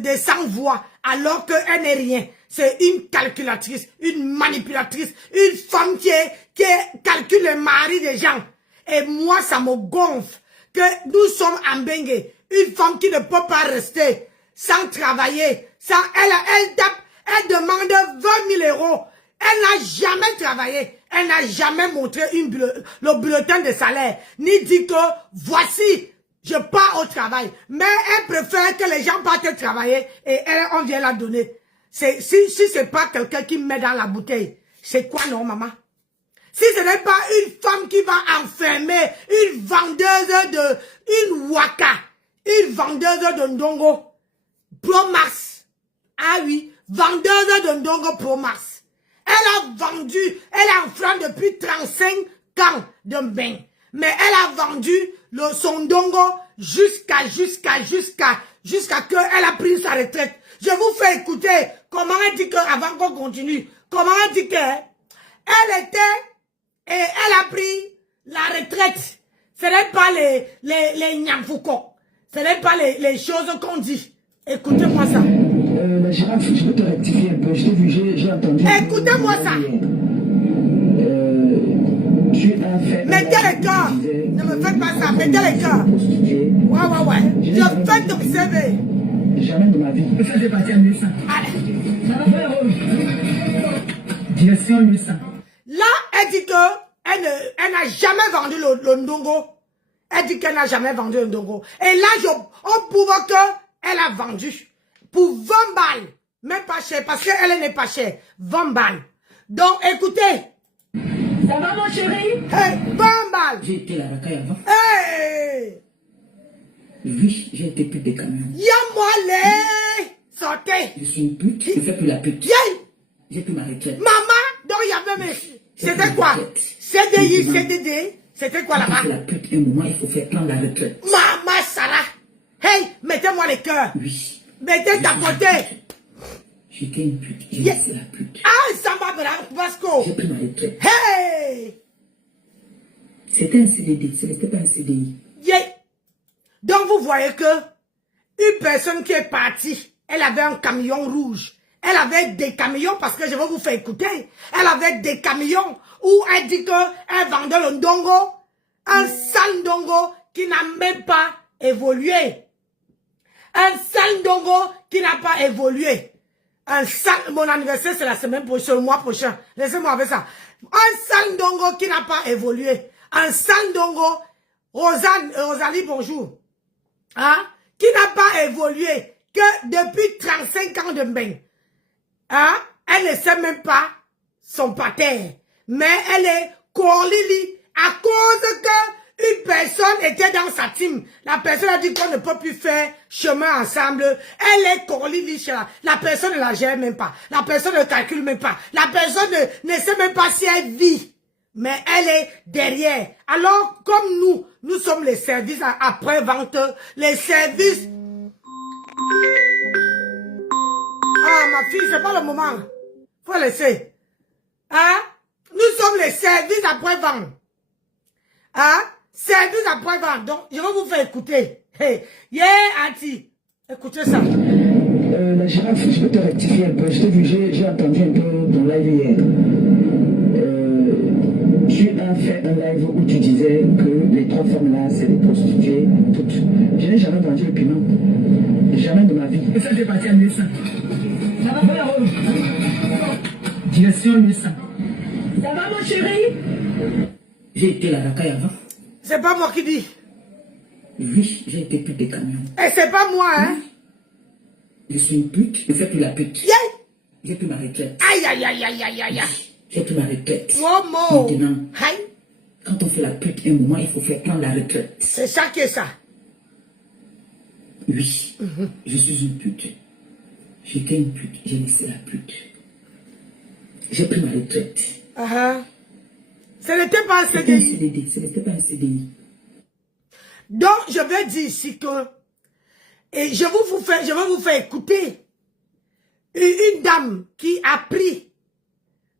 des sans-voix, alors qu'elle n'est rien. C'est une calculatrice, une manipulatrice, une femme qui calcule le mari des gens. Et moi, ça me gonfle que nous sommes en Bengue. Une femme qui ne peut pas rester sans travailler. Elle demande 20 000 €. Elle n'a jamais travaillé. Elle n'a jamais montré le bulletin de salaire. Ni dit que voici, je pars au travail. Mais elle préfère que les gens partent travailler et on vient la donner. Si c'est pas quelqu'un qui met dans la bouteille, c'est quoi non, maman? Si ce n'est pas une femme qui va enfermer une vendeuse une waka, une vendeuse de Ndongo Pro Max. Ah oui, vendeuse de Ndongo Pro Max. Elle a vendu, elle est en France depuis 35 ans de bain. Mais elle a vendu son Ndongo jusqu'à qu'elle a pris sa retraite. Je vous fais écouter comment elle dit que, avant qu'on continue, comment elle dit que elle était, et elle a pris la retraite. Ce n'est pas les Nyamfouko. Ce n'est pas les choses qu'on dit. Écoutez-moi ça. La girafe, je peux te rectifier un peu. Je t'ai vu, j'ai entendu. Écoutez-moi ça. Tu as fait. Mettez les cœurs. Ne me faites pas ça. Mettez les cœurs. Ouais. Je fais ton CV. Jamais de ma vie. Ça, c'est parti à 800. Allez. Direction 800. Là, elle dit que elle n'a jamais vendu le Ndongo. Elle dit qu'elle n'a jamais vendu le Ndongo. Et là, on prouve qu'elle a vendu pour 20 balles. Même pas cher, parce qu'elle n'est pas chère. 20 balles. Donc, écoutez. Ça va, mon chéri? Hey, pas mal. J'ai été la racaille avant. Hey. Oui, j'ai été pute des camions. Y'a-moi les. Sortez. Je suis une pute, je fais plus la pute. Yay. J'ai pris ma retraite. Maman, donc il y avait mes... C'était quoi? CDI, CDD. C'était quoi Quand on là-bas? fait la pute, un moment, il faut faire prendre la retraite. Maman Sarah. Hey, mettez-moi les cœurs. Oui. Mettez ta côté. J'étais une pute, j'ai laissé la pute. Ah, ça va, Vasco. J'ai pris ma retraite. Hey. C'était un CDD, ce n'était pas un CDI. Yeah. Donc vous voyez que une personne qui est partie, elle avait un camion rouge. Elle avait des camions, parce que je vais vous faire écouter. Elle avait des camions où elle dit qu'elle vendait le ndongo. Un sale ndongo qui n'a même pas évolué. Un sale ndongo qui n'a pas évolué. Un sale, mon anniversaire c'est la semaine prochaine, le mois prochain. Laissez-moi avec ça. Un sale ndongo qui n'a pas évolué. Un sale ndongo, Rosalie, bonjour. Hein? Qui n'a pas évolué que depuis 35 ans de bain. Hein? Elle ne sait même pas son pater. Mais elle est Corlili à cause que une personne était dans sa team. La personne a dit qu'on ne peut plus faire chemin ensemble. Elle est Corlili chez la personne ne la gère même pas. La personne ne calcule même pas. La personne ne sait même pas si elle vit. Mais elle est derrière. Alors, comme nous sommes les services après-vente, les services... Ah, ma fille, c'est pas le moment. Faut laisser. Hein? Nous sommes les services après-vente. Hein? Services après-vente. Donc, je vais vous faire écouter. Hey, yeah, Auntie. Écoutez ça. La girafe, je peux te rectifier un peu. Je t'ai vu, j'ai entendu un peu ton live hier. Tu as fait un live où tu disais que les 3 femmes là, c'est des prostituées toutes. Je n'ai jamais vendu le piment. Jamais de ma vie. Et ça, j'ai parti à 1100. Ça va, mon rôle. Direction 1100. Ça va, mon chéri? J'ai été la racaille avant. C'est pas moi qui dis. Oui, j'ai été pute des camions. Et c'est pas moi, hein? Je suis une pute, je fais plus la pute. Yeah. J'ai pris ma retraite. Aïe, aïe, aïe, aïe, aïe, aïe. J'ai pris ma retraite. Momo. Maintenant, Aïe. quand on fait la pute, un moment, il faut faire prendre la retraite. C'est ça qui est ça. Oui, je suis une pute. J'étais une pute, j'ai laissé la pute. J'ai pris ma retraite. Ce n'était pas un C'était un CDI. CDD, ce n'était pas un CDI. Donc, je vais dire ici que, et je vais vous faire écouter une dame qui a pris,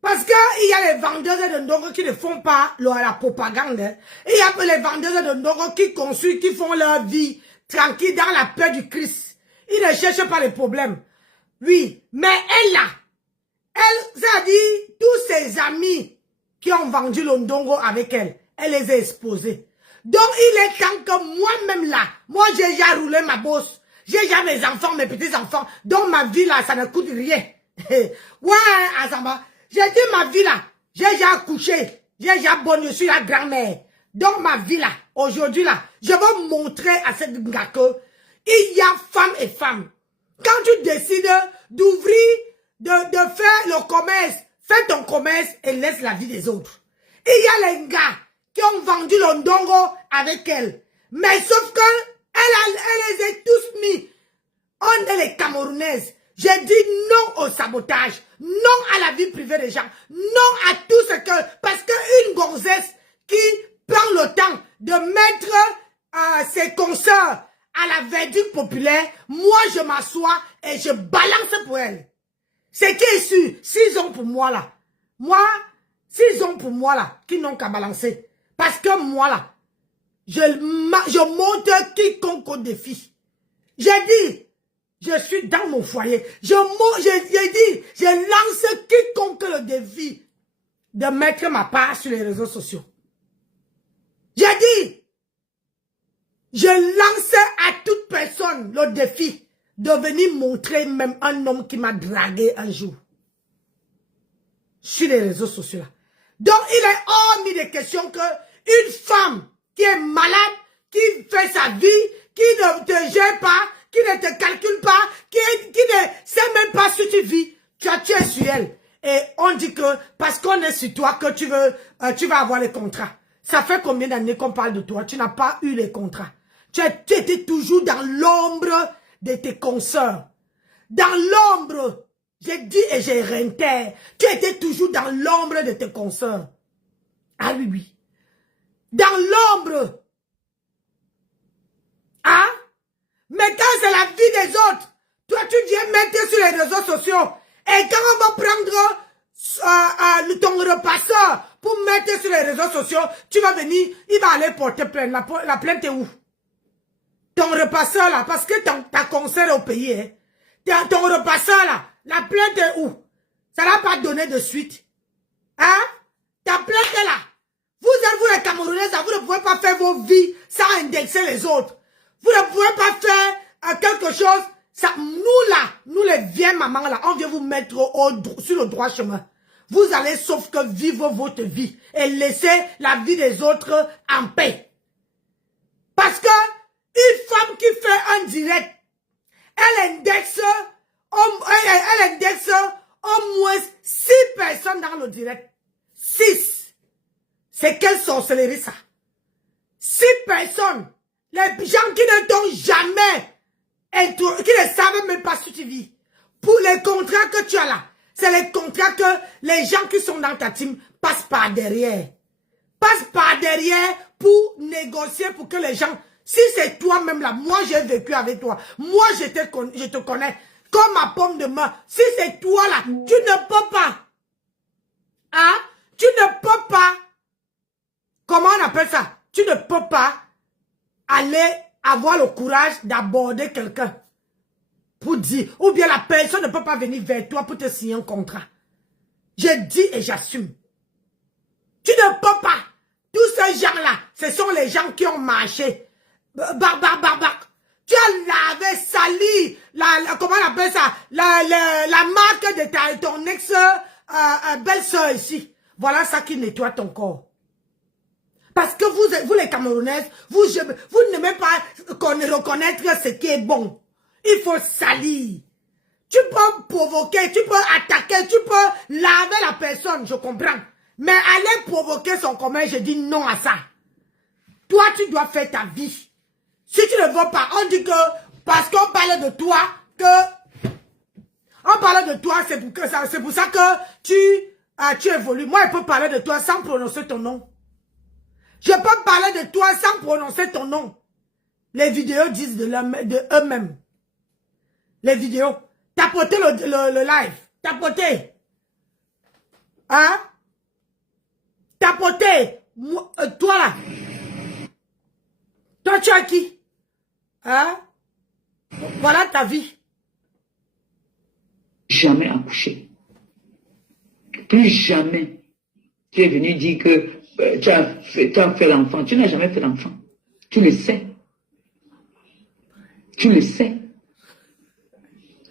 parce qu'il y a les vendeurs de ndongo qui ne font pas la propagande, et il y a les vendeurs de ndongo qui font leur vie tranquille dans la paix du Christ. Ils ne cherchent pas les problèmes. Oui, mais elle, ça dit, tous ses amis qui ont vendu le ndongo avec elle les a exposés. Donc, il est temps que moi-même là, moi j'ai déjà roulé ma bosse. J'ai déjà mes enfants, mes petits-enfants. Donc, ma vie là, ça ne coûte rien. Ouais, Azamba. J'ai dit ma vie là, j'ai déjà accouché. J'ai déjà bonne, je suis la grand-mère. Donc, ma vie là, aujourd'hui là, je vais montrer à cette gars que il y a femmes et femmes. Quand tu décides d'ouvrir, de faire le commerce, fais ton commerce et laisse la vie des autres. Il y a les gars qui ont vendu le ndongo avec elle. Mais sauf que elle les a tous mis. On est les Camerounaises. J'ai dit non au sabotage, non à la vie privée des gens, non à tout ce que... Parce qu'une gonzesse qui prend le temps de mettre ses consoeurs à la verdict populaire, moi je m'assois et je balance pour elle. C'est qui est sûr, 6 ans pour moi là. Moi, 6 ans pour moi là, qui n'ont qu'à balancer. Parce que moi là, je monte quiconque au défi. J'ai dit, je suis dans mon foyer. J'ai dit, je lance quiconque le défi de mettre ma part sur les réseaux sociaux. J'ai dit, je lance à toute personne le défi de venir montrer même un homme qui m'a dragué un jour. Sur les réseaux sociaux là. Donc, il est hors mis de question que une femme qui est malade, qui fait sa vie, qui ne te gère pas, qui ne te calcule pas, qui ne sait même pas si tu vis, tu as tué sur elle. et on dit que parce qu'on est sur toi que tu vas avoir les contrats. Ça fait combien d'années qu'on parle de toi? Tu n'as pas eu les contrats. Tu étais toujours dans l'ombre de tes consoeurs. Dans l'ombre. J'ai dit et j'ai réitéré. Tu étais toujours dans l'ombre de tes consoeurs. Ah oui, oui. Dans l'ombre. Hein? Mais quand c'est la vie des autres, toi tu viens mettre sur les réseaux sociaux. Et quand on va prendre ton repasseur pour mettre sur les réseaux sociaux, tu vas venir, il va aller porter plainte. La plainte est où? Ton repasseur là, parce que ta concert est au pays. Hein? Ton repasseur là, la plainte est où? Ça n'a pas donné de suite. Hein? Ta plainte est là. Vous les Camerounais, vous ne pouvez pas faire vos vies sans indexer les autres. Vous ne pouvez pas faire quelque chose. Ça, nous là, nous les vieilles mamans là, on vient vous mettre sur le droit chemin. Vous allez sauf que vivre votre vie et laisser la vie des autres en paix. Parce que une femme qui fait un direct, elle indexe au moins 6 personnes dans le direct. 6. C'est quelle sorcellerie ça? 6 personnes. Les gens qui ne t'ont jamais, qui ne savent même pas si tu vis. Pour les contrats que tu as là, c'est les contrats que les gens qui sont dans ta team passent par derrière. Passent par derrière pour négocier, pour que les gens... Si c'est toi-même là, moi j'ai vécu avec toi. Moi je te connais comme ma pomme de main. Si c'est toi là, tu ne peux pas. Hein? Tu ne peux pas. Comment on appelle ça? Tu ne peux pas aller avoir le courage d'aborder quelqu'un pour dire, ou bien la personne ne peut pas venir vers toi pour te signer un contrat. Je dis et j'assume. Tu ne peux pas. Tous ces gens-là, ce sont les gens qui ont marché. Tu as lavé, sali, comment on appelle ça? La marque de ton ex-belle-sœur ici. Voilà ça qui nettoie ton corps. Parce que vous les Camerounaises, vous n'aimez pas reconnaître ce qui est bon. Il faut salir. Tu peux provoquer, tu peux attaquer, tu peux laver la personne, je comprends. Mais aller provoquer son commun, je dis non à ça. Toi, tu dois faire ta vie. Si tu ne veux pas, on dit que, parce qu'on parle de toi, on parle de toi, c'est pour ça que tu évolues. Moi, je peux parler de toi sans prononcer ton nom. Je peux parler de toi sans prononcer ton nom. Les vidéos disent de eux-mêmes. Les vidéos. Tapotez le live. Tapotez. Hein? Tapotez. Toi là. Toi tu as qui? Hein? Voilà ta vie. Jamais accouché. Plus jamais. Tu es venu dire que tu as fait l'enfant. Tu n'as jamais fait l'enfant. Tu le sais. Tu le sais.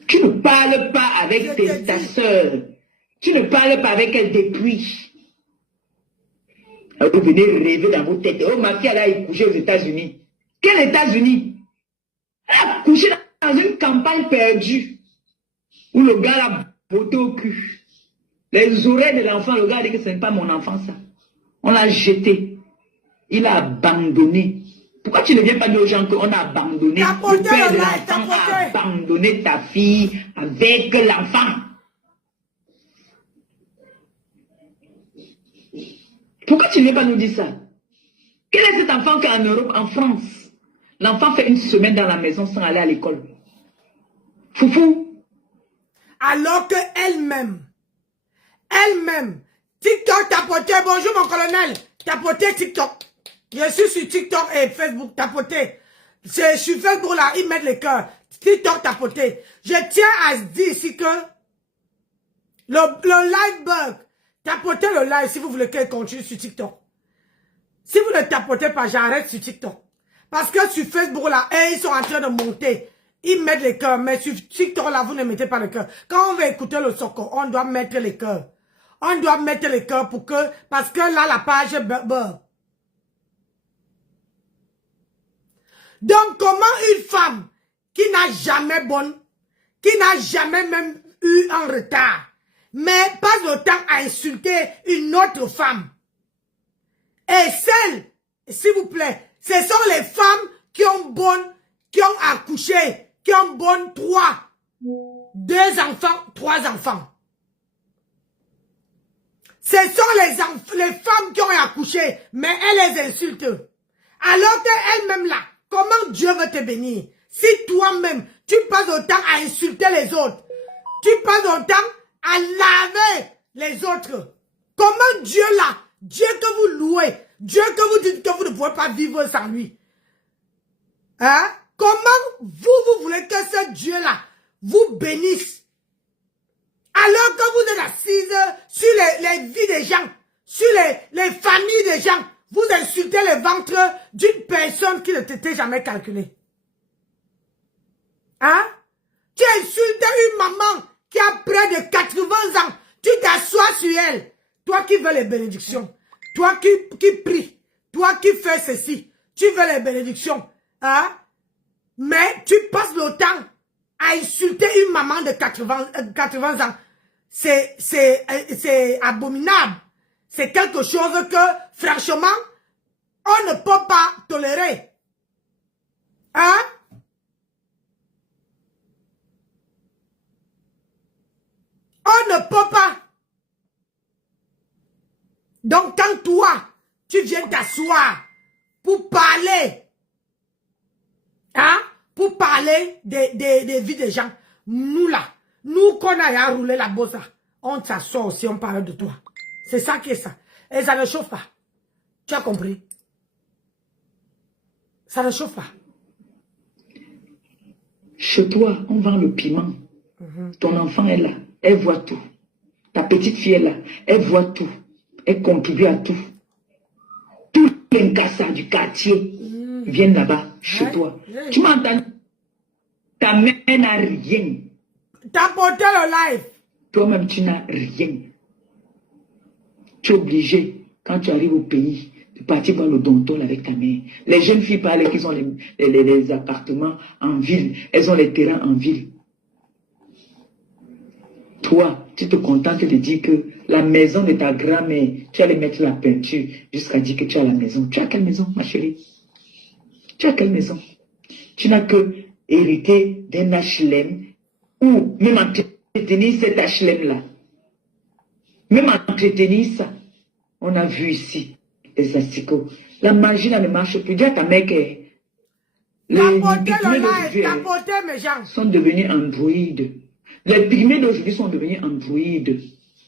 Tu ne parles pas avec ta soeur. Tu ne parles pas avec elle depuis. Vous venez rêver dans vos têtes. Oh, ma fille, elle a couché aux États-Unis. Quels États-Unis? Elle a couché dans une campagne perdue. Où le gars l'a botté au cul. Les oreilles de l'enfant, le gars a dit que ce n'est pas mon enfant, ça. On l'a jeté. Il a abandonné. Pourquoi tu ne viens pas dire aux gens qu'on a abandonné? Le père de l'enfant a abandonné ta fille avec l'enfant. Pourquoi tu ne viens pas nous dire ça? Quel est cet enfant qui est en Europe, en France? L'enfant fait une semaine dans la maison sans aller à l'école. Foufou. Alors que elle-même, TikTok tapoté, bonjour mon colonel, tapoté TikTok. Je suis sur TikTok et Facebook, tapoté. C'est sur Facebook là, ils mettent les cœurs. TikTok tapoté. Je tiens à se dire ici que le live bug, tapotez le live si vous voulez qu'elle continue sur TikTok. Si vous ne tapotez pas, j'arrête sur TikTok. Parce que sur Facebook là, ils sont en train de monter. Ils mettent les cœurs, mais sur TikTok là, vous ne mettez pas les cœurs. Quand on veut écouter le soko, on doit mettre les cœurs. On doit mettre les cœurs pour que, parce que là, la page bug. Donc, comment une femme qui n'a jamais bonne, qui n'a jamais même eu un retard, mais passe le temps à insulter une autre femme. Et celles, s'il vous plaît, ce sont les femmes qui ont accouché, qui ont 2 enfants, 3 enfants. Ce sont les femmes qui ont accouché, mais elles les insultent. Alors qu'elles-mêmes là, comment Dieu veut te bénir? Si toi-même, tu passes autant à insulter les autres, tu passes autant à laver les autres. Comment Dieu là, Dieu que vous louez, Dieu que vous dites que vous ne pouvez pas vivre sans lui. Hein? Comment vous voulez que ce Dieu là vous bénisse? Alors que vous êtes assise sur les vies des gens, sur les familles des gens, vous insultez le ventre d'une personne qui ne t'était jamais calculée. Hein? Tu insultes une maman qui a près de 80 ans. Tu t'assois sur elle. Toi qui veux les bénédictions. Toi qui prie. Toi qui fais ceci. Tu veux les bénédictions. Hein? Mais tu passes le temps à insulter une maman de 80 ans. C'est abominable. C'est quelque chose que, franchement, on ne peut pas tolérer. Hein? On ne peut pas. Donc, quand toi, tu viens t'asseoir pour parler, hein, pour parler des vies des gens, nous là, nous qu'on a roulé la bosse, on s'assoit aussi, on parle de toi. C'est ça qui est ça. Et ça ne chauffe pas. Tu as compris? Ça ne chauffe pas. Chez toi, on vend le piment. Ton enfant est là. Elle voit tout. Ta petite fille est là. Elle voit tout. Elle contribue à tout. Tous les cassards du quartier viennent là-bas, chez toi. Tu m'entends? Ta mère n'a rien. T'as porté le live. Toi-même, tu n'as rien. Tu es obligé, quand tu arrives au pays, de partir voir le dontol avec ta mère. Les jeunes filles parlent qu'ils ont les appartements en ville. Elles ont les terrains en ville. Toi, tu te contentes de dire que la maison de ta grand-mère, tu allais mettre la peinture jusqu'à dire que tu as la maison. Tu as quelle maison, ma chérie? Tu as quelle maison? Tu n'as que hérité d'un HLM ou même entretenir cet HLM-là. Même entretenir ça. On a vu ici les asticots. La magie là ne marche plus. Dis à ta mère que les pygmées sont devenus androïdes. Les pygmées d'aujourd'hui sont devenus androïdes.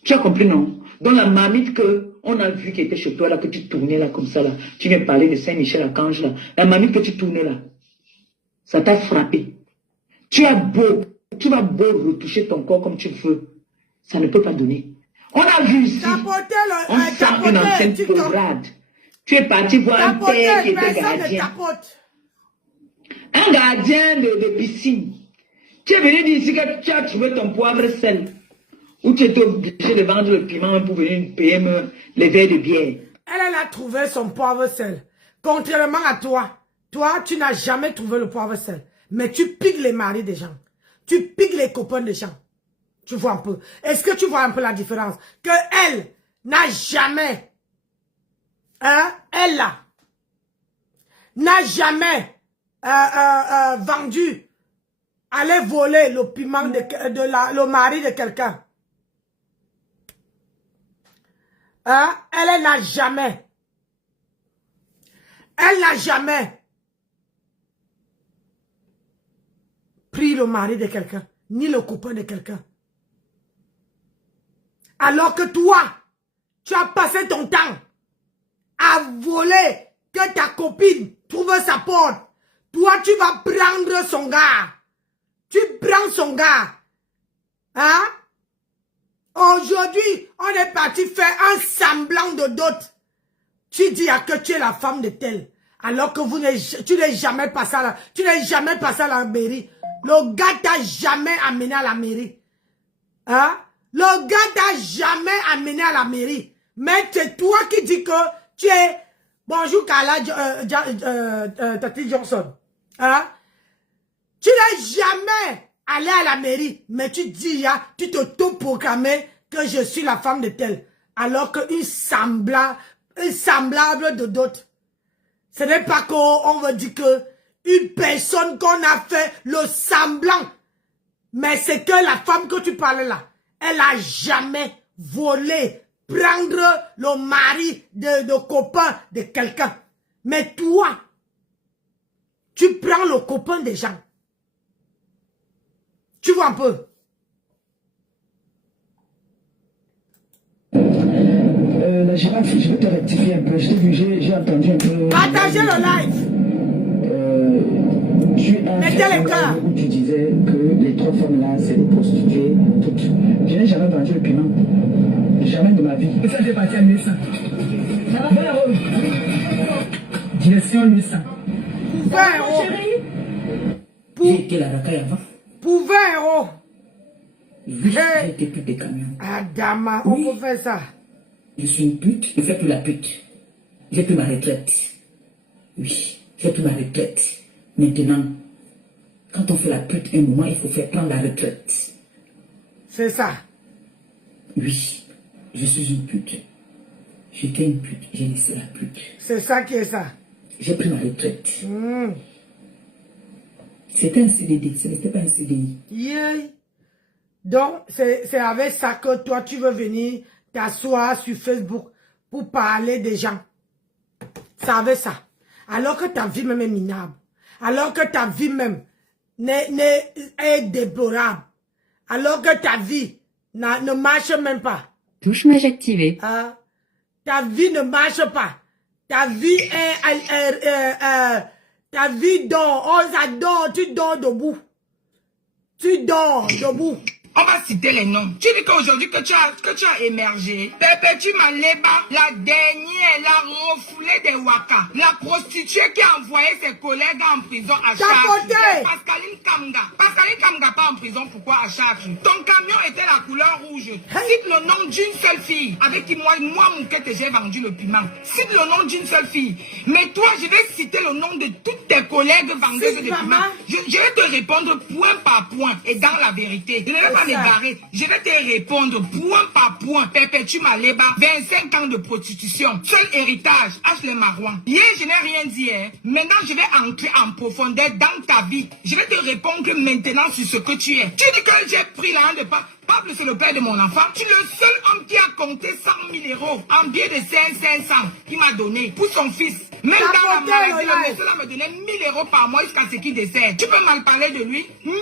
Tu as compris, non? Dans la marmite qu'on a vu qui était chez toi, là, que tu tournais là, comme ça, là. Tu viens parler de Saint-Michel-Archange, là. La marmite que tu tournais là. Ça t'a frappé. Tu vas beau retoucher ton corps comme tu veux. Ça ne peut pas donner. On a vu ici. On sent une ancienne peurade. Tu es parti voir un père qui était gardien. Un gardien de piscine. Tu es venu dire ici que tu as trouvé ton poivre sel. Ou tu étais obligé de vendre le piment pour venir payer les verres de bière. Elle a trouvé son poivre sel. Contrairement à toi. Toi, tu n'as jamais trouvé le poivre sel. Mais tu piques les maris des gens. Tu piques les copains des gens. Tu vois un peu. Est-ce que tu vois un peu la différence? Que elle n'a jamais, elle là, n'a jamais vendu, aller voler le piment le mari de quelqu'un. Elle n'a jamais. Elle n'a jamais pris le mari de quelqu'un, ni le copain de quelqu'un. Alors que toi, tu as passé ton temps à voler que ta copine trouve sa porte. Toi, tu vas prendre son gars. Tu prends son gars. Hein? Aujourd'hui, on est parti faire un semblant de dot. Tu dis que tu es la femme de tel. Alors que tu n'es jamais passé à la mairie. Le gars t'a jamais amené à la mairie. Hein? Le gars t'a jamais amené à la mairie. Mais c'est toi qui dis que tu es... Bonjour Carla Tati Johnson. Hein? Tu n'es jamais allé à la mairie. Mais tu dis, tu te proclamais que je suis la femme de tel, alors qu'une semblable de d'autres. Ce n'est pas qu'on veut dire que une personne qu'on a fait le semblant, mais c'est que la femme que tu parlais là, elle a jamais volé, prendre le mari de copain de quelqu'un. Mais toi, tu prends le copain des gens. Tu vois un peu? Je vais te rectifier un peu. Je t'ai vu, j'ai entendu un peu. Partagez le live. Mettez les cœurs. Où tu disais que les 3 femmes là, c'est des prostituées, toutes. Je n'ai jamais vendu le piment. Jamais de ma vie. Et ça, j'ai parti à 1100. Direction 1100. Pour 20 euros. J'ai été la racaille avant. Pour 20 euros. Oui, j'ai été pute des camions. Adama, Oui. on peut faire ça. Je suis une pute, je fais plus la pute. J'ai pris ma retraite. Oui, j'ai pris ma retraite. Maintenant, quand on fait la pute, un moment, il faut faire prendre la retraite. C'est ça. Oui, je suis une pute. J'étais une pute, j'ai laissé la pute. C'est ça qui est ça. J'ai pris ma retraite. C'était un CDD, ce n'était pas un CDI. Yeah. Donc, c'est avec ça que toi, tu veux venir t'asseoir sur Facebook pour parler des gens. C'est avec ça. Alors que ta vie même est minable. Alors que ta vie même est déplorable. Alors que ta vie ne marche même pas. Touche-mage activée. Hein? Ta vie ne marche pas. Ta vie ta vie dort. Oh, ça dort. Tu dors debout. Tu dors debout. On va citer les noms. Tu dis qu'aujourd'hui que tu as émergé. Perpétue Maleba, la dernière, la refoulée des Waka. La prostituée qui a envoyé ses collègues en prison à Tapoté. Chartres. Pascaline Kamga. Pascaline Kamga pas en prison, pourquoi à Chartres? Ton camion était la couleur rouge. Cite le nom d'une seule fille avec qui moi Moukete, j'ai vendu le piment. Cite le nom d'une seule fille. Mais toi, je vais citer le nom de toutes tes collègues vendeuses de piment. Je vais te répondre point par point et dans la vérité. Je ne vais pas m'égarer. Je vais te répondre point par point. Perpétue Maleba, 25 ans de prostitution. Seul héritage, H. le Marouan. Hier, je n'ai rien dit. Hein. Maintenant, je vais entrer en profondeur dans ta vie. Je vais te répondre maintenant sur ce que tu es. Tu dis que j'ai pris la main de pas. Pablo, c'est le père de mon enfant. Tu es le seul homme qui a compté 100 000 euros en billet de 500 qu'il m'a donné pour son fils. Même dans la maladie, le monsieur là me donnait 1000 euros par mois jusqu'à ce qu'il décède. Tu peux mal parler de lui? 1000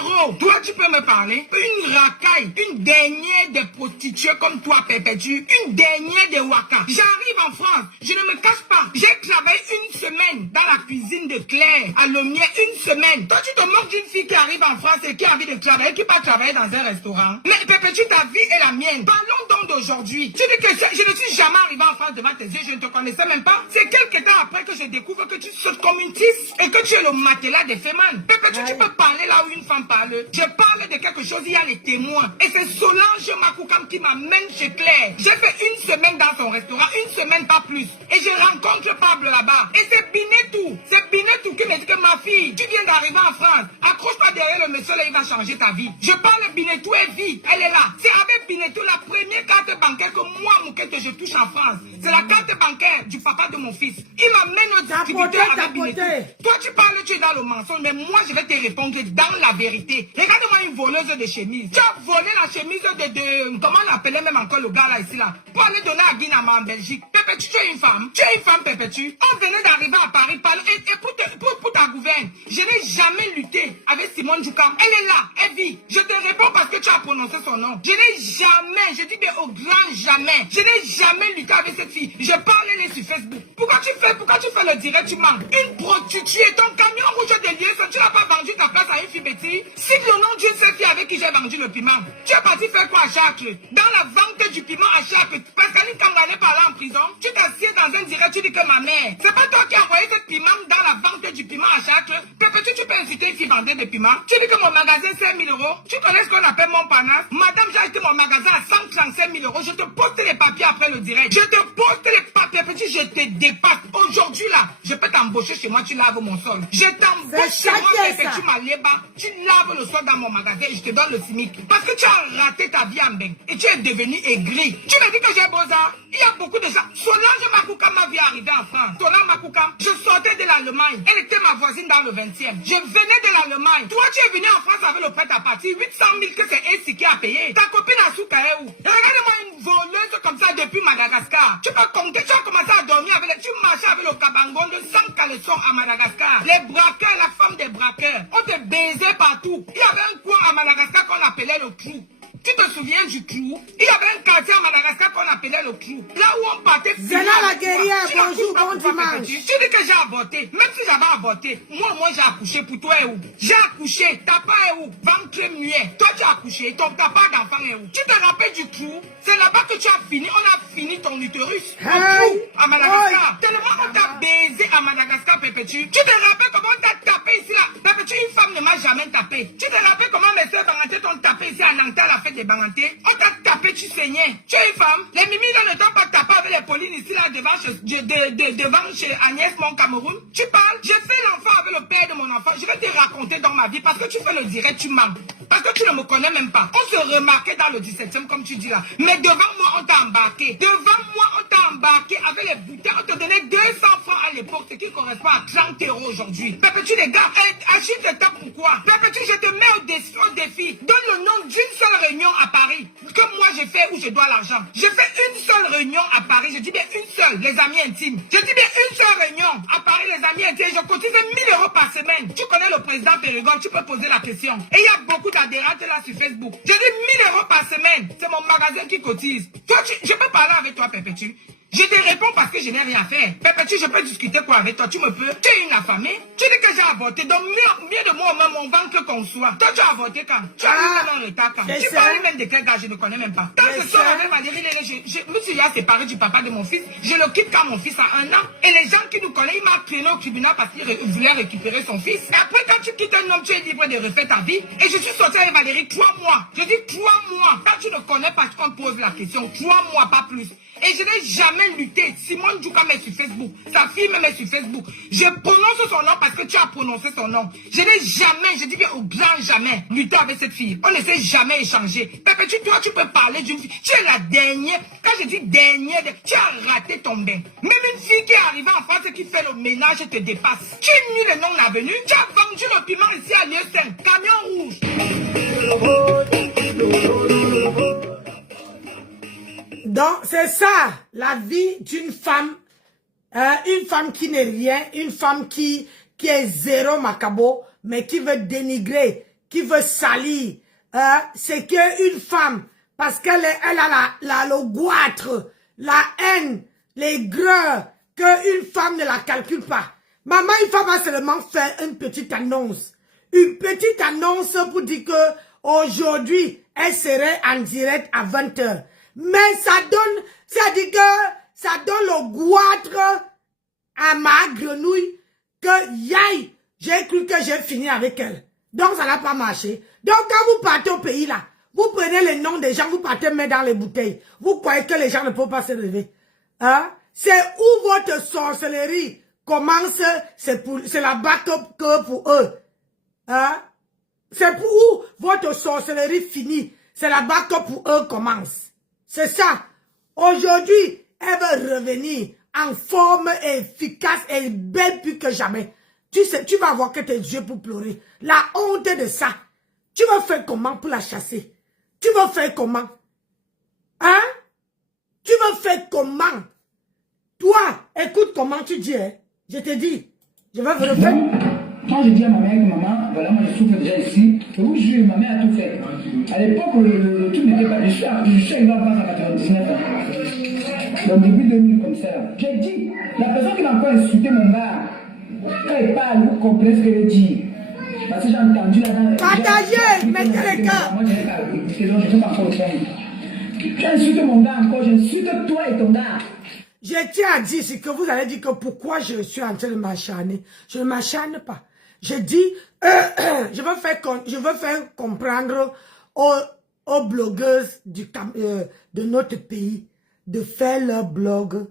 euros. Toi, tu peux me parler? Une racaille, une dernière de prostituées comme toi, Perpétue, une dernière de Waka. J'arrive en France, je ne me cache pas. J'ai travaillé une semaine dans la cuisine de Claire, à Lomier, une semaine. Toi, tu te moques d'une fille qui arrive en France et qui a envie de travailler, qui va travailler dans un restaurant. Mais Perpétue, ta vie est la mienne. Parlons donc d'aujourd'hui. Tu dis que je ne suis jamais arrivé en France devant tes yeux, je ne te connaissais même pas. C'est quelques temps après que je découvre que tu sautes comme une tisse et que tu es le matelas des femmes. Perpétue, tu peux parler là où une femme parle. Je parle de quelque chose, il y a les témoins. Et c'est Solange Makoukam qui m'amène chez Claire. J'ai fait une semaine dans son restaurant, une semaine pas plus. Et je rencontre Pablo là-bas. Et c'est Binetou. C'est Binetou qui me dit que ma fille, tu viens d'arriver en France. Accroche-toi derrière le monsieur là, il va changer ta vie. Je parle Binetou est vie. Elle est là. C'est avec Binetou la première carte bancaire que moi, Moukete, je touche en France. C'est la carte bancaire du papa de mon fils. Il m'amène au distributeur avec Binetou. Toi, tu parles, tu es dans le mensonge, mais moi, je vais te répondre dans la vérité. Regarde-moi une voleuse de chemise. Tu as volé la chemise de comment on appelait même encore le gars là, ici là, pour aller donner à Guinama en Belgique. Perpétue, tu es une femme. Tu es une femme, Perpétue. On venait d'arriver à Paris, et pour ta gouverne, je n'ai jamais lutté avec Simone Djoukam. Elle est là, elle vit. Je te réponds parce que tu as prononcé son nom. Je n'ai jamais, je dis bien au grand jamais, je n'ai jamais lutté avec cette fille. Je parle elle sur Facebook. Pourquoi tu fais le direct, tu manques? Une prostituée, ton camion rouge de liaison, tu n'as pas vendu ta place à une fille bêtise. Cite le nom d'une seule fille avec qui j'ai vendu le piment. Tu es parti faire quoi à Chartres? Dans la vente du piment à Chartres, Pascaline Kamga n'est pas là en prison. Tu t'assieds dans un direct, tu dis que ma mère, c'est pas toi qui as envoyé cette piment dans la vente du piment à Chartres. Perpétue, tu peux inciter une fille vendeur de piment. Tu dis que mon magasin c'est 1000 euros. Tu connais ce qu'on appelle mon panache? Madame, j'ai acheté mon magasin à 135 000 euros. Je te poste les papiers après le direct. Je te poste les papiers. Pépéti, je te dépasse. Aujourd'hui, là, je peux t'embaucher chez moi, tu laves mon sol. Je t'embauche chez moi, Pépéti Maléba, tu laves le sol dans mon magasin et je te donne le SMIC. Parce que tu as raté ta vie en bain et tu es devenu aigri. Tu me dis que j'ai beau ça. Il y a beaucoup de gens. Solange Makoukam m'a vu arriver en France. Solange Makoukam, je sortais de l'Allemagne. Elle était ma voisine dans le 20e. Je venais de l'Allemagne. Toi, tu es venu en France avec le prêt à partir. 800 000 que c'est Essi qui a payé. Ta copine a sous où? Regarde-moi une voleuse comme ça depuis Madagascar. Tu peux compter, tu as commencé à dormir avec tu marchais avec le cabangon de 100 caleçons à Madagascar. Les braqueurs, la femme des braqueurs. On te baisait partout. Il y avait un coin à Madagascar qu'on appelait le clou. Tu te souviens du clou? Il y avait un quartier à Madagascar qu'on appelait le clou. Là où on partait... Zéna la guerrière, bonjour, bon dimanche. Tu dis que j'ai avorté. Même si j'avais avorté, moi j'ai accouché. Pour toi, est où? J'ai accouché. Ta part est où? Ventre muet. Toi, tu as accouché. Ta part d'enfant est où? Tu te rappelles du clou? C'est là-bas que tu as fini. On a fini ton utérus. Au clou, à Madagascar. Tellement on t'a baisé à Madagascar, Pépétu. Tu te rappelles comment on t'a tapé ici, là? Pépétu, une femme ne m'a jamais tapé. Tu te rappelles comment mes soeurs Banganté t'ont tapé ici à Nantes à la fête des Banganté? On t'a tapé, tu saignais. Tu es une femme. Les mimi ne t'ont pas tapé avec les Paulines ici, là, devant chez Agnès, mon Cameroun. Tu parles? J'ai fait l'enfant avec le père de mon enfant. Je vais te raconter dans ma vie parce que tu fais le direct, tu mens. Parce que tu ne me connais même pas. On se remarquait dans le 17e, comme tu dis là. Mais devant moi, on t'a embarqué. Devant moi, on t'a embarqué avec les bouteilles. On te donnait 200 francs à l'époque, ce qui correspond à 30 € aujourd'hui. Pépétu, les gars, Achille te tape pourquoi? Pépétu, je te mets au défi. Donne le nom d'une seule réunion à Paris que moi j'ai fait où je dois l'argent. J'ai fait une seule réunion à Paris. Je dis bien une seule, les amis intimes. Je dis bien une seule réunion à Paris, les amis intimes. Je cotisais 1000 € par semaine. Tu connais le président Périgord, tu peux poser la question. Et il y a beaucoup d'adhérents là sur Facebook. Je dis 1000 € par semaine. C'est mon magasin qui cotise. Toi, je peux parler avec toi, Pépétu. Je te réponds parce que je n'ai rien fait. Pépétu, je peux discuter quoi avec toi? Tu me peux? Tu es une affamée? Tu dis que j'ai avorté. Donc, mieux de moi, même mon ventre qu'on soit. Toi, tu as avorté quand? Tu as eu un retard quand? Tu parles même de quel gars? Je ne connais même pas. Quand je sors avec Valérie Lélé, je me suis séparé du papa de mon fils. Je le quitte quand mon fils a 1 an. Et les gens qui nous connaissent, ils m'ont traîné au tribunal parce qu'ils voulaient récupérer son fils. Et après, quand tu quittes un homme, tu es libre de refaire ta vie. Et je suis sorti avec Valérie 3 mois. Je dis 3 mois. Quand tu ne connais pas, on te pose la question. 3 mois, pas plus. Et je n'ai jamais lutté. Simone Djouka met sur Facebook. Sa fille me met sur Facebook. Je prononce son nom parce que tu as prononcé son nom. Je n'ai jamais, je dis bien au grand jamais, lutté avec cette fille. On ne s'est jamais échangé. Pépétu, toi, tu peux parler d'une fille. Tu es la dernière. Quand je dis dernière, tu as raté ton bain. Même une fille qui est arrivée en France et qui fait le ménage te dépasse. Tu es nu le nom l'avenue. Tu as vendu le piment ici à Lieu-Saint. Camion rouge. Donc, c'est ça, la vie d'une femme. Une femme qui n'est rien, une femme qui est zéro macabo, mais qui veut dénigrer, qui veut salir. C'est qu'une femme, parce qu'elle a le goitre, la haine, les greurs, qu'une femme ne la calcule pas. Maman, une femme a seulement fait une petite annonce. Une petite annonce pour dire que aujourd'hui, elle serait en direct à 20h. Mais ça donne, ça dit que ça donne le goitre à ma grenouille que yaï, j'ai cru que j'ai fini avec elle. Donc ça n'a pas marché. Donc quand vous partez au pays là, vous prenez les noms des gens, vous partez mettre dans les bouteilles. Vous croyez que les gens ne peuvent pas se lever. Hein? C'est où votre sorcellerie commence, c'est là-bas que pour eux. Hein? C'est pour où votre sorcellerie finit. C'est là-bas que pour eux commence. C'est ça. Aujourd'hui, elle veut revenir en forme efficace et belle plus que jamais. Tu sais, tu vas avoir que tes yeux pour pleurer. La honte de ça. Tu vas faire comment pour la chasser? Tu vas faire comment? Hein? Tu vas faire comment? Toi, écoute comment tu dis, hein? Je te dis. Je vais vous refaire. Quand je dis à ma mère que maman, voilà, moi je souffre déjà ici, je vous jure, ma mère a tout fait. À l'époque, le truc n'était pas. Je suis arrivé en France en 99 ans. Donc début 2000 comme ça. J'ai dit, la personne qui m'a encore insulté mon gars, quand il parle, vous comprenez ce que je dis. Parce que j'ai entendu là-bas. Partagez, mettez les gars. Moi, je n'ai pas écouté, donc je ne sais pas encore le faire. Tu as insulté mon gars encore, j'insulte toi et ton gars. Je tiens à dire, c'est que vous allez dire que pourquoi je suis en train de m'acharner. Je ne m'acharne pas. Je dis, je veux faire comprendre aux blogueuses de notre pays de faire leur blog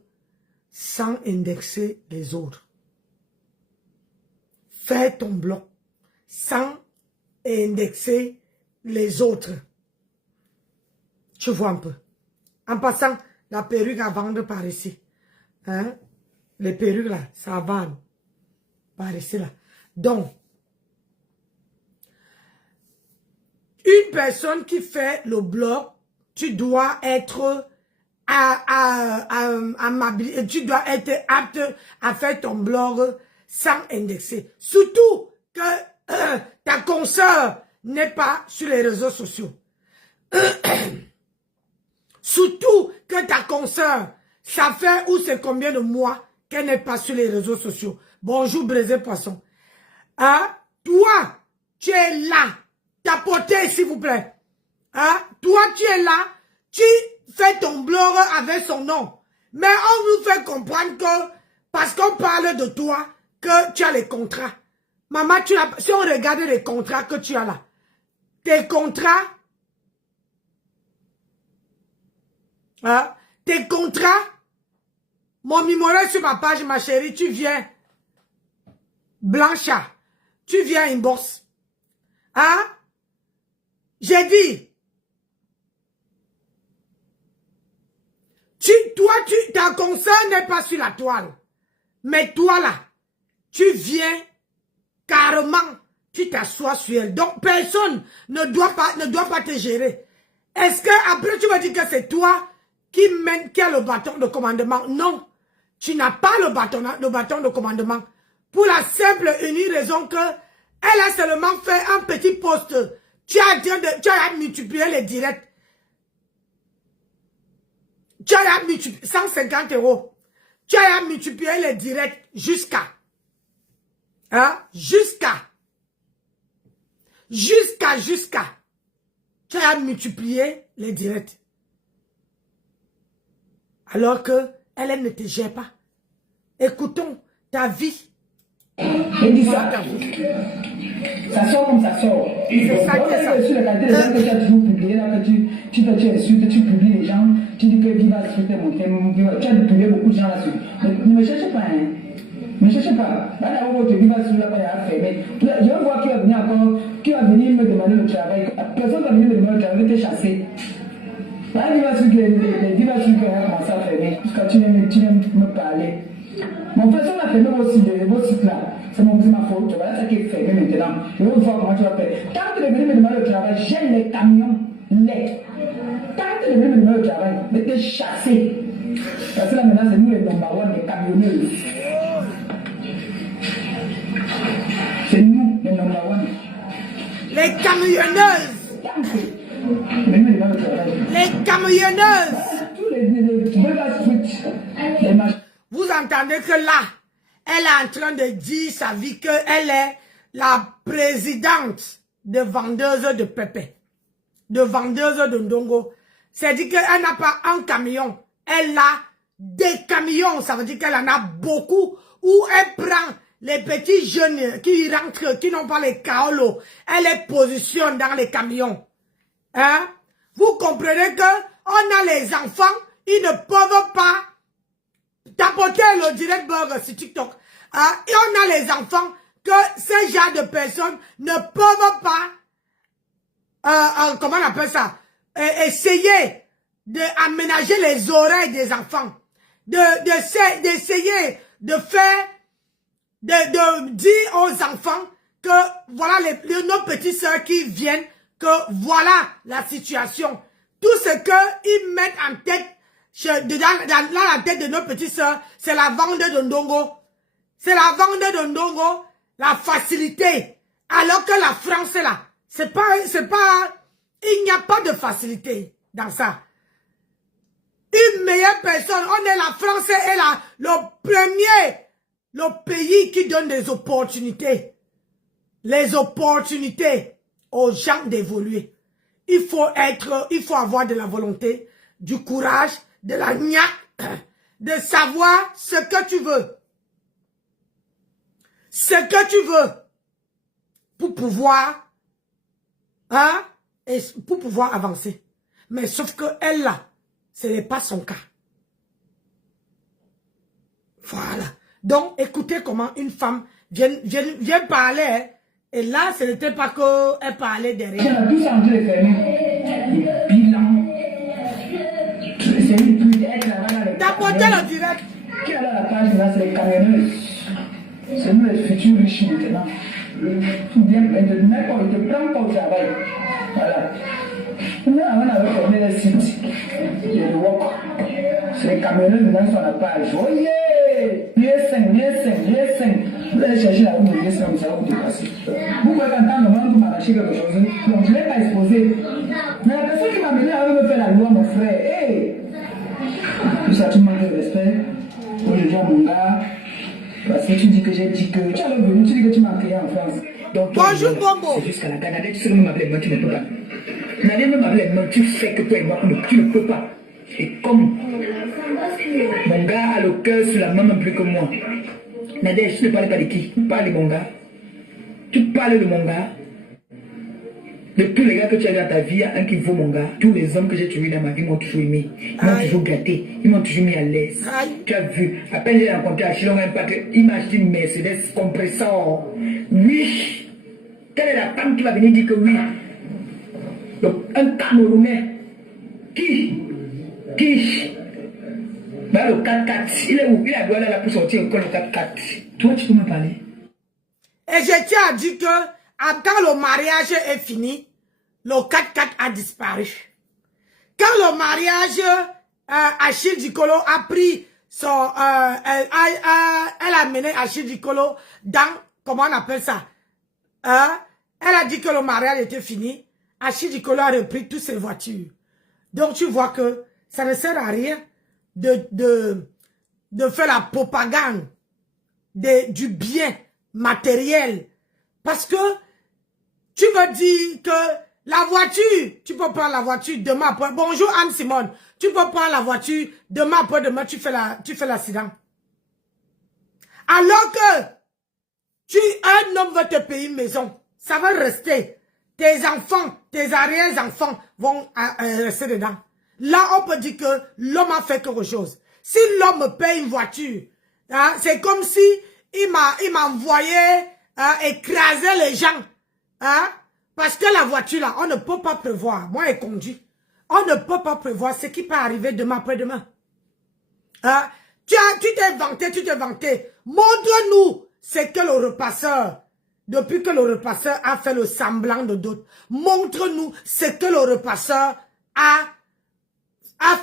sans indexer les autres. Fais ton blog sans indexer les autres. Tu vois un peu. En passant, la perruque à vendre par ici. Hein? Les perruques là, ça va par ici là. Donc, une personne qui fait le blog, tu dois être tu dois être apte à faire ton blog sans indexer. Surtout que ta consoeur n'est pas sur les réseaux sociaux. Surtout que ta consoeur, ça fait ou c'est combien de mois qu'elle n'est pas sur les réseaux sociaux. Bonjour Brésil Poisson. Hein? Toi, tu es là. Tapotez s'il vous plaît. Hein? Toi, tu es là. Tu fais ton blog avec son nom. Mais on nous fait comprendre que, parce qu'on parle de toi, que tu as les contrats. Maman, si on regarde les contrats que tu as là, tes contrats, hein, tes contrats, mon numéro sur ma page, ma chérie, tu viens, Blancha, tu viens inbox. Hein? J'ai dit, ta consoeur n'est pas sur la toile. Mais toi là, tu viens carrément, tu t'assois sur elle. Donc personne ne doit pas te gérer. Est-ce que après tu vas dire que c'est toi qui a le bâton de commandement? Non, tu n'as pas le bâton de commandement. Pour la simple et unique raison que elle a seulement fait un petit poste. Tu as multiplié les directs. Tu as multiplié 150 €. Tu as multiplié les directs jusqu'à. Hein? Jusqu'à. Tu as multiplié les directs. Alors que elle ne te gère pas. Écoutons ta vie. Et dis ça. Ça sort comme ça sort. C'est ça qui est ça. Sur la qualité des gens que tu as toujours publié, là, que tu insultes, tu publies les gens, tu dis que Viva Afrique est monté, tu as publié beaucoup de gens là-dessus. Ne me cherchez pas, hein. Ne me cherchez pas. Là, on va te Viva Afrique là-bas, il y a fermé. Je vais voir qui va venir encore, qui va venir me demander le travail. Personne va venir me demander le travail, je vais te chasser. Là, Viva Afrique, les Viva Afrique vont commencer à fermer, jusqu'à tu viens me parler. Mon frère, si on a fermé vos sites là, c'est ma faute, voilà ça qui est fermé maintenant. Je vais voir comment tu vas faire. Tant que tu es venu me demander le travail, j'aime les camions, Tant que tu es venu me demander le travail, de te chasser. Parce que là maintenant, c'est nous les number one, les camionneurs. C'est nous les number one. Les camionneuses. Les camionneuses. Vous entendez que là, elle est en train de dire sa vie qu'elle est la présidente de vendeuse de pépé, de vendeuse de ndongo. C'est-à-dire qu'elle n'a pas un camion, elle a des camions. Ça veut dire qu'elle en a beaucoup, où elle prend les petits jeunes qui rentrent, qui n'ont pas les kaolos, elle les positionne dans les camions. Hein? Vous comprenez que on a les enfants, ils ne peuvent pas tapoter le direct burger sur TikTok. Hein? Et on a les enfants que ces genre de personnes ne peuvent pas, comment on appelle ça, essayer d'aménager les oreilles des enfants, d'essayer de faire, de dire aux enfants que voilà nos petites sœurs qui viennent, que voilà la situation. Tout ce qu'ils mettent en tête, dans la tête de nos petites sœurs, c'est la vente de ndongo. C'est la vente de ndongo, la facilité. Alors que la France est là. Il n'y a pas de facilité dans ça. Une meilleure personne, on est la France est là, le pays qui donne des opportunités. Les opportunités aux gens d'évoluer. Il faut avoir de la volonté, du courage, de la niaque, de savoir ce que tu veux. Ce que tu veux pour pouvoir, hein, et pour pouvoir avancer. Mais sauf que elle là, ce n'est pas son cas. Voilà. Donc, écoutez comment une femme vient parler. Hein, et là, ce n'était pas qu'elle parlait derrière. On a tous envie de faire le bilan. C'est une pute, elle travaille dans les... D'apporter le direct. Qui a la page là, c'est les camionneuses. C'est nous les futurs riches maintenant. Tout bien, mais de n'importe quoi, ils te prennent pas au travail. Voilà. On avait formé les sites. Il y a le walk. C'est les camionneuses maintenant sur la page. Oh yeah! Mieux 5. Vous allez chercher la route de mieux 5, vous savez où dépasser. Vous pouvez entendre le monde pour m'arracher quelque chose. Donc je ne l'ai pas exposé. Mais la personne qui m'a mené à me faire la loi, mon frère, hey! Tout ça, tu manques de respect. Moi, je dis à mon gars, parce que tu dis que j'ai dit que tu as venu, tu dis que tu m'as créé en France. Donc, Bonjour, Bombo. c'est jusqu'à la Canada, tu sais même m'appeler, moi, tu ne peux pas. Nadé me m'appeler, moi, tu fais que toi et moi, tu ne peux pas. Et comme mon gars a le cœur sur la main plus que moi, Nadé, je ne parle pas de qui? Tu parles de mon gars. Tu parles de mon gars. De tous les gars que tu as dans ta vie, il y a un qui vaut mon gars. Tous les hommes que j'ai tués dans ma vie m'ont toujours aimé. Ils m'ont toujours gâté. Ils m'ont toujours mis à l'aise. Tu as vu. À peine j'ai rencontré Achillon Impact, il m'a acheté une Mercedes compresseur. Oui. Quelle est la femme qui va venir dire que oui? Donc, un Camerounais. Qui? Bah, le 4-4. Il est où? Il a doit aller là pour sortir encore le 4-4. Toi, tu peux me parler? Et je tiens à dire que quand le mariage est fini, le 4-4 a disparu. Quand le mariage, Achille Dikolo a pris son... elle a mené Achille Dikolo dans... Comment on appelle ça? Elle a dit que le mariage était fini. Achille Dikolo a repris toutes ses voitures. Donc tu vois que ça ne sert à rien de faire la propagande du bien matériel. Parce que tu veux dire que la voiture, tu peux prendre la voiture demain après. Bonjour Anne-Simone. Tu peux prendre la voiture demain après demain, tu fais l'accident. Alors que un homme va te payer une maison, ça va rester. Tes enfants, tes arrière-enfants vont rester dedans. Là, on peut dire que l'homme a fait quelque chose. Si l'homme me paye une voiture, hein, c'est comme si il m'a envoyé écraser les gens. Hein? Parce que la voiture là, on ne peut pas prévoir. Moi, elle conduit. On ne peut pas prévoir ce qui peut arriver demain après-demain. Hein? Tu t'es vanté. Montre-nous ce que le repasseur, depuis que le repasseur a fait le semblant de d'autres. Montre-nous ce que le repasseur a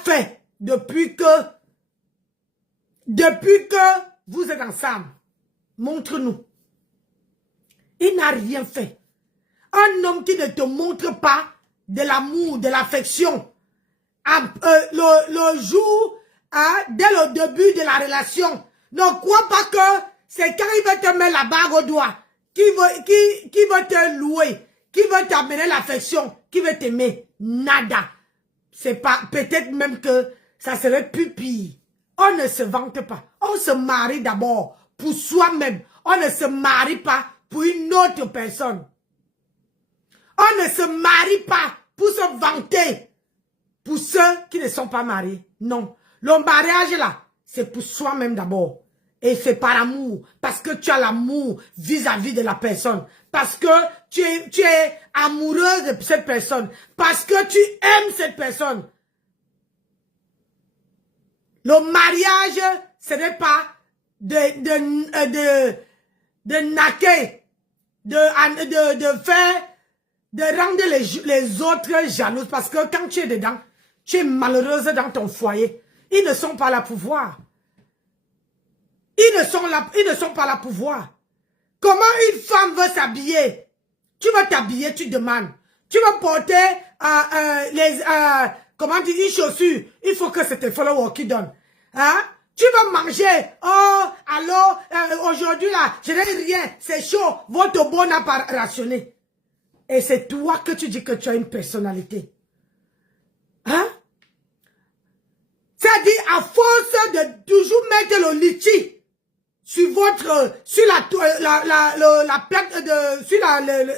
fait depuis que vous êtes ensemble. Montre-nous. Il n'a rien fait. Un homme qui ne te montre pas de l'amour, de l'affection, le jour, dès le début de la relation, ne crois pas que c'est quand il va te mettre la bague au doigt, qui veut te louer, qui veut t'amener l'affection, qui veut t'aimer. Nada. C'est pas, peut-être même que ça serait plus pire. On ne se vante pas. On se marie d'abord pour soi-même. On ne se marie pas pour une autre personne. On ne se marie pas pour se vanter pour ceux qui ne sont pas mariés. Non. Le mariage là, c'est pour soi-même d'abord. Et c'est par amour. Parce que tu as l'amour vis-à-vis de la personne. Parce que tu es amoureuse de cette personne. Parce que tu aimes cette personne. Le mariage, ce n'est pas de naquer, de rendre les autres jalouses. Parce que quand tu es dedans, tu es malheureuse dans ton foyer. Ils ne sont pas là pour voir. Ils ne sont pas là pour voir. Comment une femme veut s'habiller? Tu vas t'habiller, tu demandes. Tu vas porter comment dire, une chaussure. Il faut que c'était follower qui donne. Hein? Tu vas manger. Oh, alors, aujourd'hui là, je n'ai rien. C'est chaud. Votre bon n'a pas rationné. Et c'est toi que tu dis que tu as une personnalité. Hein? C'est-à-dire, à force de toujours mettre le litchi sur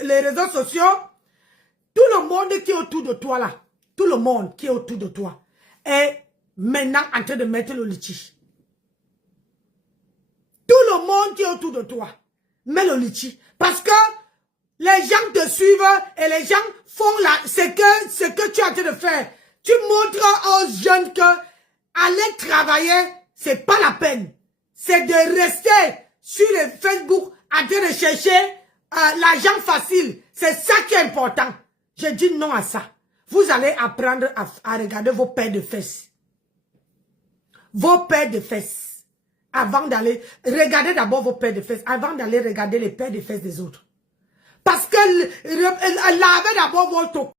les réseaux sociaux, tout le monde qui est autour de toi là, tout le monde qui est autour de toi est maintenant en train de mettre le litchi. le monde qui est autour de toi. Mets le litchi. Parce que les gens te suivent et les gens font ce que tu es en train de faire. Tu montres aux jeunes que aller travailler, c'est pas la peine. C'est de rester sur le Facebook en train de chercher l'argent facile. C'est ça qui est important. Je dis non à ça. Vous allez apprendre à regarder vos paires de fesses. Vos paires de fesses. Avant d'aller... Regardez d'abord vos paires de fesses. Avant d'aller regarder les paires de fesses des autres. Parce que lavez d'abord votre